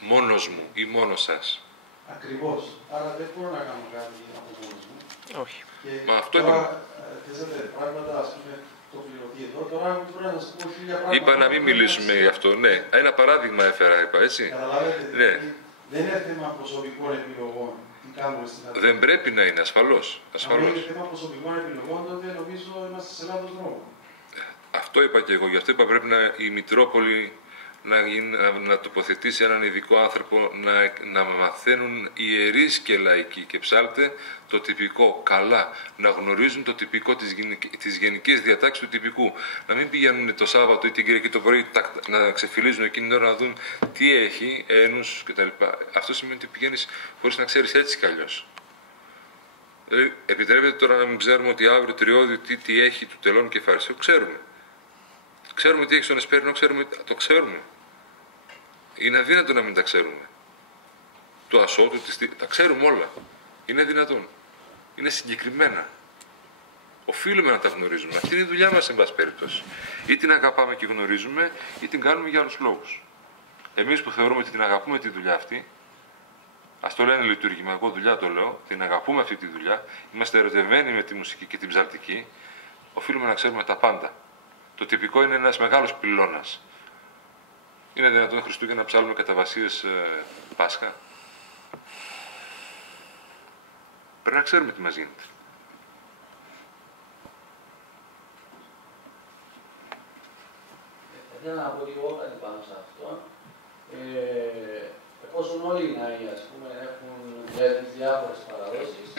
Μόνος μου ή μόνος σας. Ακριβώς. Άρα δεν μπορώ να κάνω κάτι από μόνος μου. Όχι. Και Μα αυτό τώρα θέσατε πράγματα, ας πούμε, το πληρωθεί εδώ. Τώρα μπορεί να σας πω 1000 πράγματα. Είπα να μην μιλήσουμε γι' αυτό, ναι. Ένα παράδειγμα έφερα, είπα, έτσι. Καταλάβετε, Ναι. δεν είναι θέμα προσωπικών επιλογών. Τι κάνουμε στην Ελλάδα. Δεν πρέπει να είναι, ασφαλώς. Αν είναι θέμα προσωπικών επιλογών, τότε νομίζω είμαστε σε λάθος δρόμο. Αυτό είπα και εγώ. Γι' αυτό είπα πρέπει η Μητρόπολη να τοποθετήσει έναν ειδικό άνθρωπο, να μαθαίνουν ιερείς και λαϊκοί και ψάλτε το τυπικό καλά, να γνωρίζουν το τυπικό της γενικής διατάξης του τυπικού. Να μην πηγαίνουν το Σάββατο ή την Κυριακή το πρωί να ξεφυλίζουν εκείνη την ώρα να δουν τι έχει, ένους κτλ. Αυτό σημαίνει ότι πηγαίνεις χωρίς να ξέρεις έτσι κι αλλιώς. Επιτρέπεται τώρα να μην ξέρουμε ότι αύριο τριώδιο τι έχει του τελών και φαρισαίου. Ξέρουμε. Ξέρουμε τι έχει στον Εσπέρινο, το ξέρουμε. Είναι αδύνατο να μην τα ξέρουμε. Το ασώτου, τα ξέρουμε όλα. Είναι δυνατόν. Είναι συγκεκριμένα. Οφείλουμε να τα γνωρίζουμε. Αυτή είναι η δουλειά μας, εν πάση περιπτώσει. Ή την αγαπάμε και γνωρίζουμε, ή την κάνουμε για άλλους λόγους. Εμείς που θεωρούμε ότι την αγαπούμε τη δουλειά αυτή, ας το λένε λειτουργηματικό δουλειά, το λέω, την αγαπούμε αυτή τη δουλειά, είμαστε ερωτευμένοι με τη μουσική και την ψαλτική, οφείλουμε να ξέρουμε τα πάντα. Το τυπικό είναι ένας μεγάλος πυλώνας. Είναι δυνατόν Χριστούγεννα να ψάλουμε καταβασίες Πάσχα. Πρέπει να ξέρουμε τι μας γίνεται. Θέλω να πω λίγο κάτι πάνω σε αυτό. Εφόσον όλοι οι ναοί, ας πούμε, έχουν τις διάφορες παραδόσεις,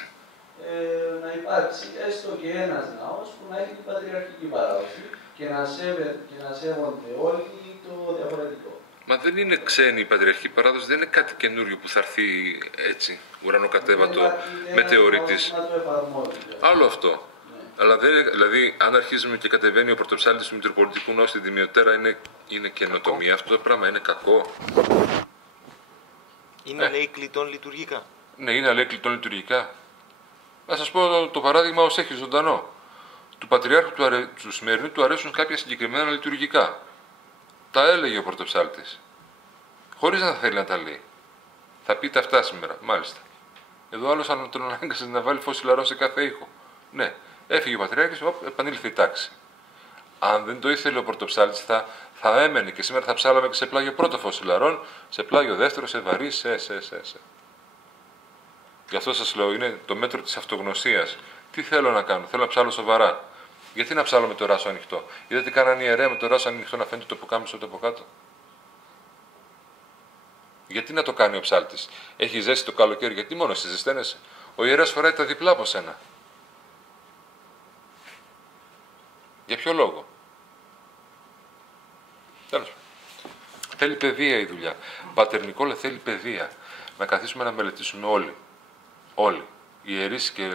να υπάρξει έστω και ένας ναός που να έχει την πατριαρχική παράδοση και να σέβονται όλοι το διαφορετικό. Μα δεν είναι ξένη η πατριαρχική παράδοση, δεν είναι κάτι καινούριο που θα έρθει έτσι, ουρανοκατέβατο, μετεωρίτης. Άλλο αυτό. Ναι. Αλλά δηλαδή, αν αρχίζουμε και κατεβαίνει ο πρωτοψάλτης του Μητροπολιτικού Ναού στην Δημιωτέρα, είναι καινοτομία. Αυτό το πράγμα είναι κακό. Είναι λέει κλειτών λειτουργικά. Ναι, είναι λέει κλειτών λειτουργικά. Να σας πω το παράδειγμα ως έχει ζωντανό. Του Πατριάρχου του σημερινού του αρέσουν κάποια συγκεκριμένα λειτουργικά. Τα έλεγε ο πρωτοψάλτης. Χωρίς να θέλει να τα λέει. Θα πείτε αυτά σήμερα, μάλιστα. Εδώ άλλος αν τον ανάγκασε να βάλει φως λαρών σε κάθε ήχο. Ναι, έφυγε ο Πατριάρχης, επανήλθε η τάξη. Αν δεν το ήθελε ο πρωτοψάλτης, θα έμενε και σήμερα θα ψάλαμε και σε πλάγιο πρώτο φως λαρών, σε πλάγιο δεύτερο, σε βαρύ, σε. Γι' αυτό σας λέω, είναι το μέτρο της αυτογνωσίας. Τι θέλω να κάνω, θέλω να ψάλω σοβαρά. Γιατί να ψάλω με το ράσο ανοιχτό. Είδατε κάνανε ιερέα με το ράσο ανοιχτό να φαίνεται το πουκάμισο από κάτω. Γιατί να το κάνει ο ψάλτης. Έχει ζέσει το καλοκαίρι, γιατί μόνο εσύ ζεσταίνεσαι. Ο ιερέας φοράει τα διπλά από σένα. Για ποιο λόγο. Τέλος. Θέλει παιδεία η δουλειά. Πατερνικόλε θέλει παιδεία. Να καθίσουμε να μελετήσουμε όλοι. Όλοι. Ιερείς και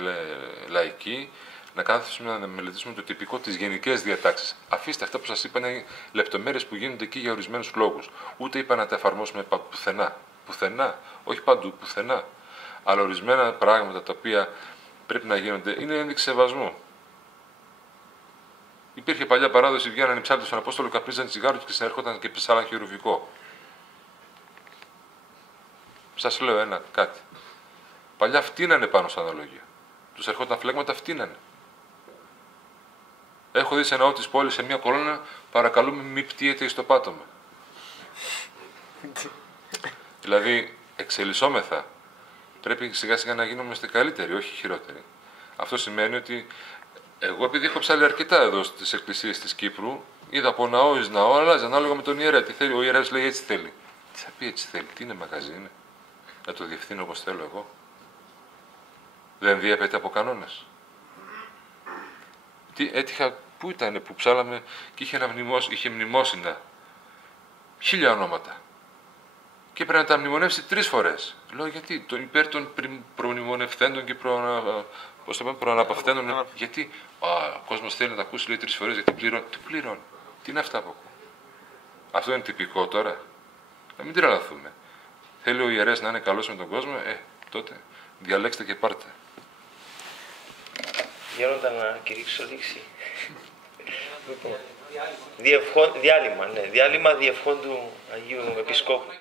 λαϊκοί. Να κάθισουμε να μελετήσουμε το τυπικό, τις γενικές διατάξεις. Αφήστε αυτά που σας είπα, είναι λεπτομέρειες που γίνονται εκεί για ορισμένους λόγους. Ούτε είπα να τα εφαρμόσουμε πουθενά. Πουθενά. Όχι παντού, πουθενά. Αλλά ορισμένα πράγματα τα οποία πρέπει να γίνονται είναι ένδειξη σεβασμού. Υπήρχε παλιά παράδοση, βγαίνανε οι ψάλτες στον Απόστολο, καπνίζαν τσιγάρο και συνερχόταν και ψάλαν χειρουβικό. Σας λέω κάτι. Παλιά φτύνανε πάνω στα αναλογία. Τους ερχόταν φλέγματα, φτύνανε. Έχω δει σε ναό της πόλης σε μια κολόνα, παρακαλούμε μη πτύεται εις το πάτωμα. Δηλαδή, εξελισσόμεθα. Πρέπει σιγά σιγά να γίνομαστε καλύτεροι, όχι χειρότεροι. Αυτό σημαίνει ότι εγώ, επειδή έχω ψάλει αρκετά εδώ στις εκκλησίες της Κύπρου, είδα από ναό εις ναό, αλλάζει ανάλογα με τον ιερέα. Τι θέλει, ο ιερέας λέει έτσι θέλει. Τι θα πει έτσι θέλει, τι είναι μαγαζί είναι. Να το διευθύνω όπως θέλω εγώ. Δεν διέπεται από κανόνες. Έτυχα, πού ήταν που ψάλαμε και είχε μνημόσυνα. 1000 ονόματα. Και πρέπει να τα μνημονεύσει 3 φορές. Λέω γιατί, υπέρ των προμνημονευθέντων και πώς το πούμε, προαναπαυταίνουν. Γιατί ο κόσμος θέλει να τα ακούσει, λέει 3 φορές, γιατί πληρώνει. Τι πληρώνει, τι είναι αυτά που ακούω. Αυτό είναι τυπικό τώρα. Να μην τρελαθούμε. Θέλει ο ιερέας να είναι καλός με τον κόσμο, τότε διαλέξτε και πάρτε. Γέροντα, να κηρύξω λήξη. Διάλειμμα διευχών του Αγίου Επισκόπου.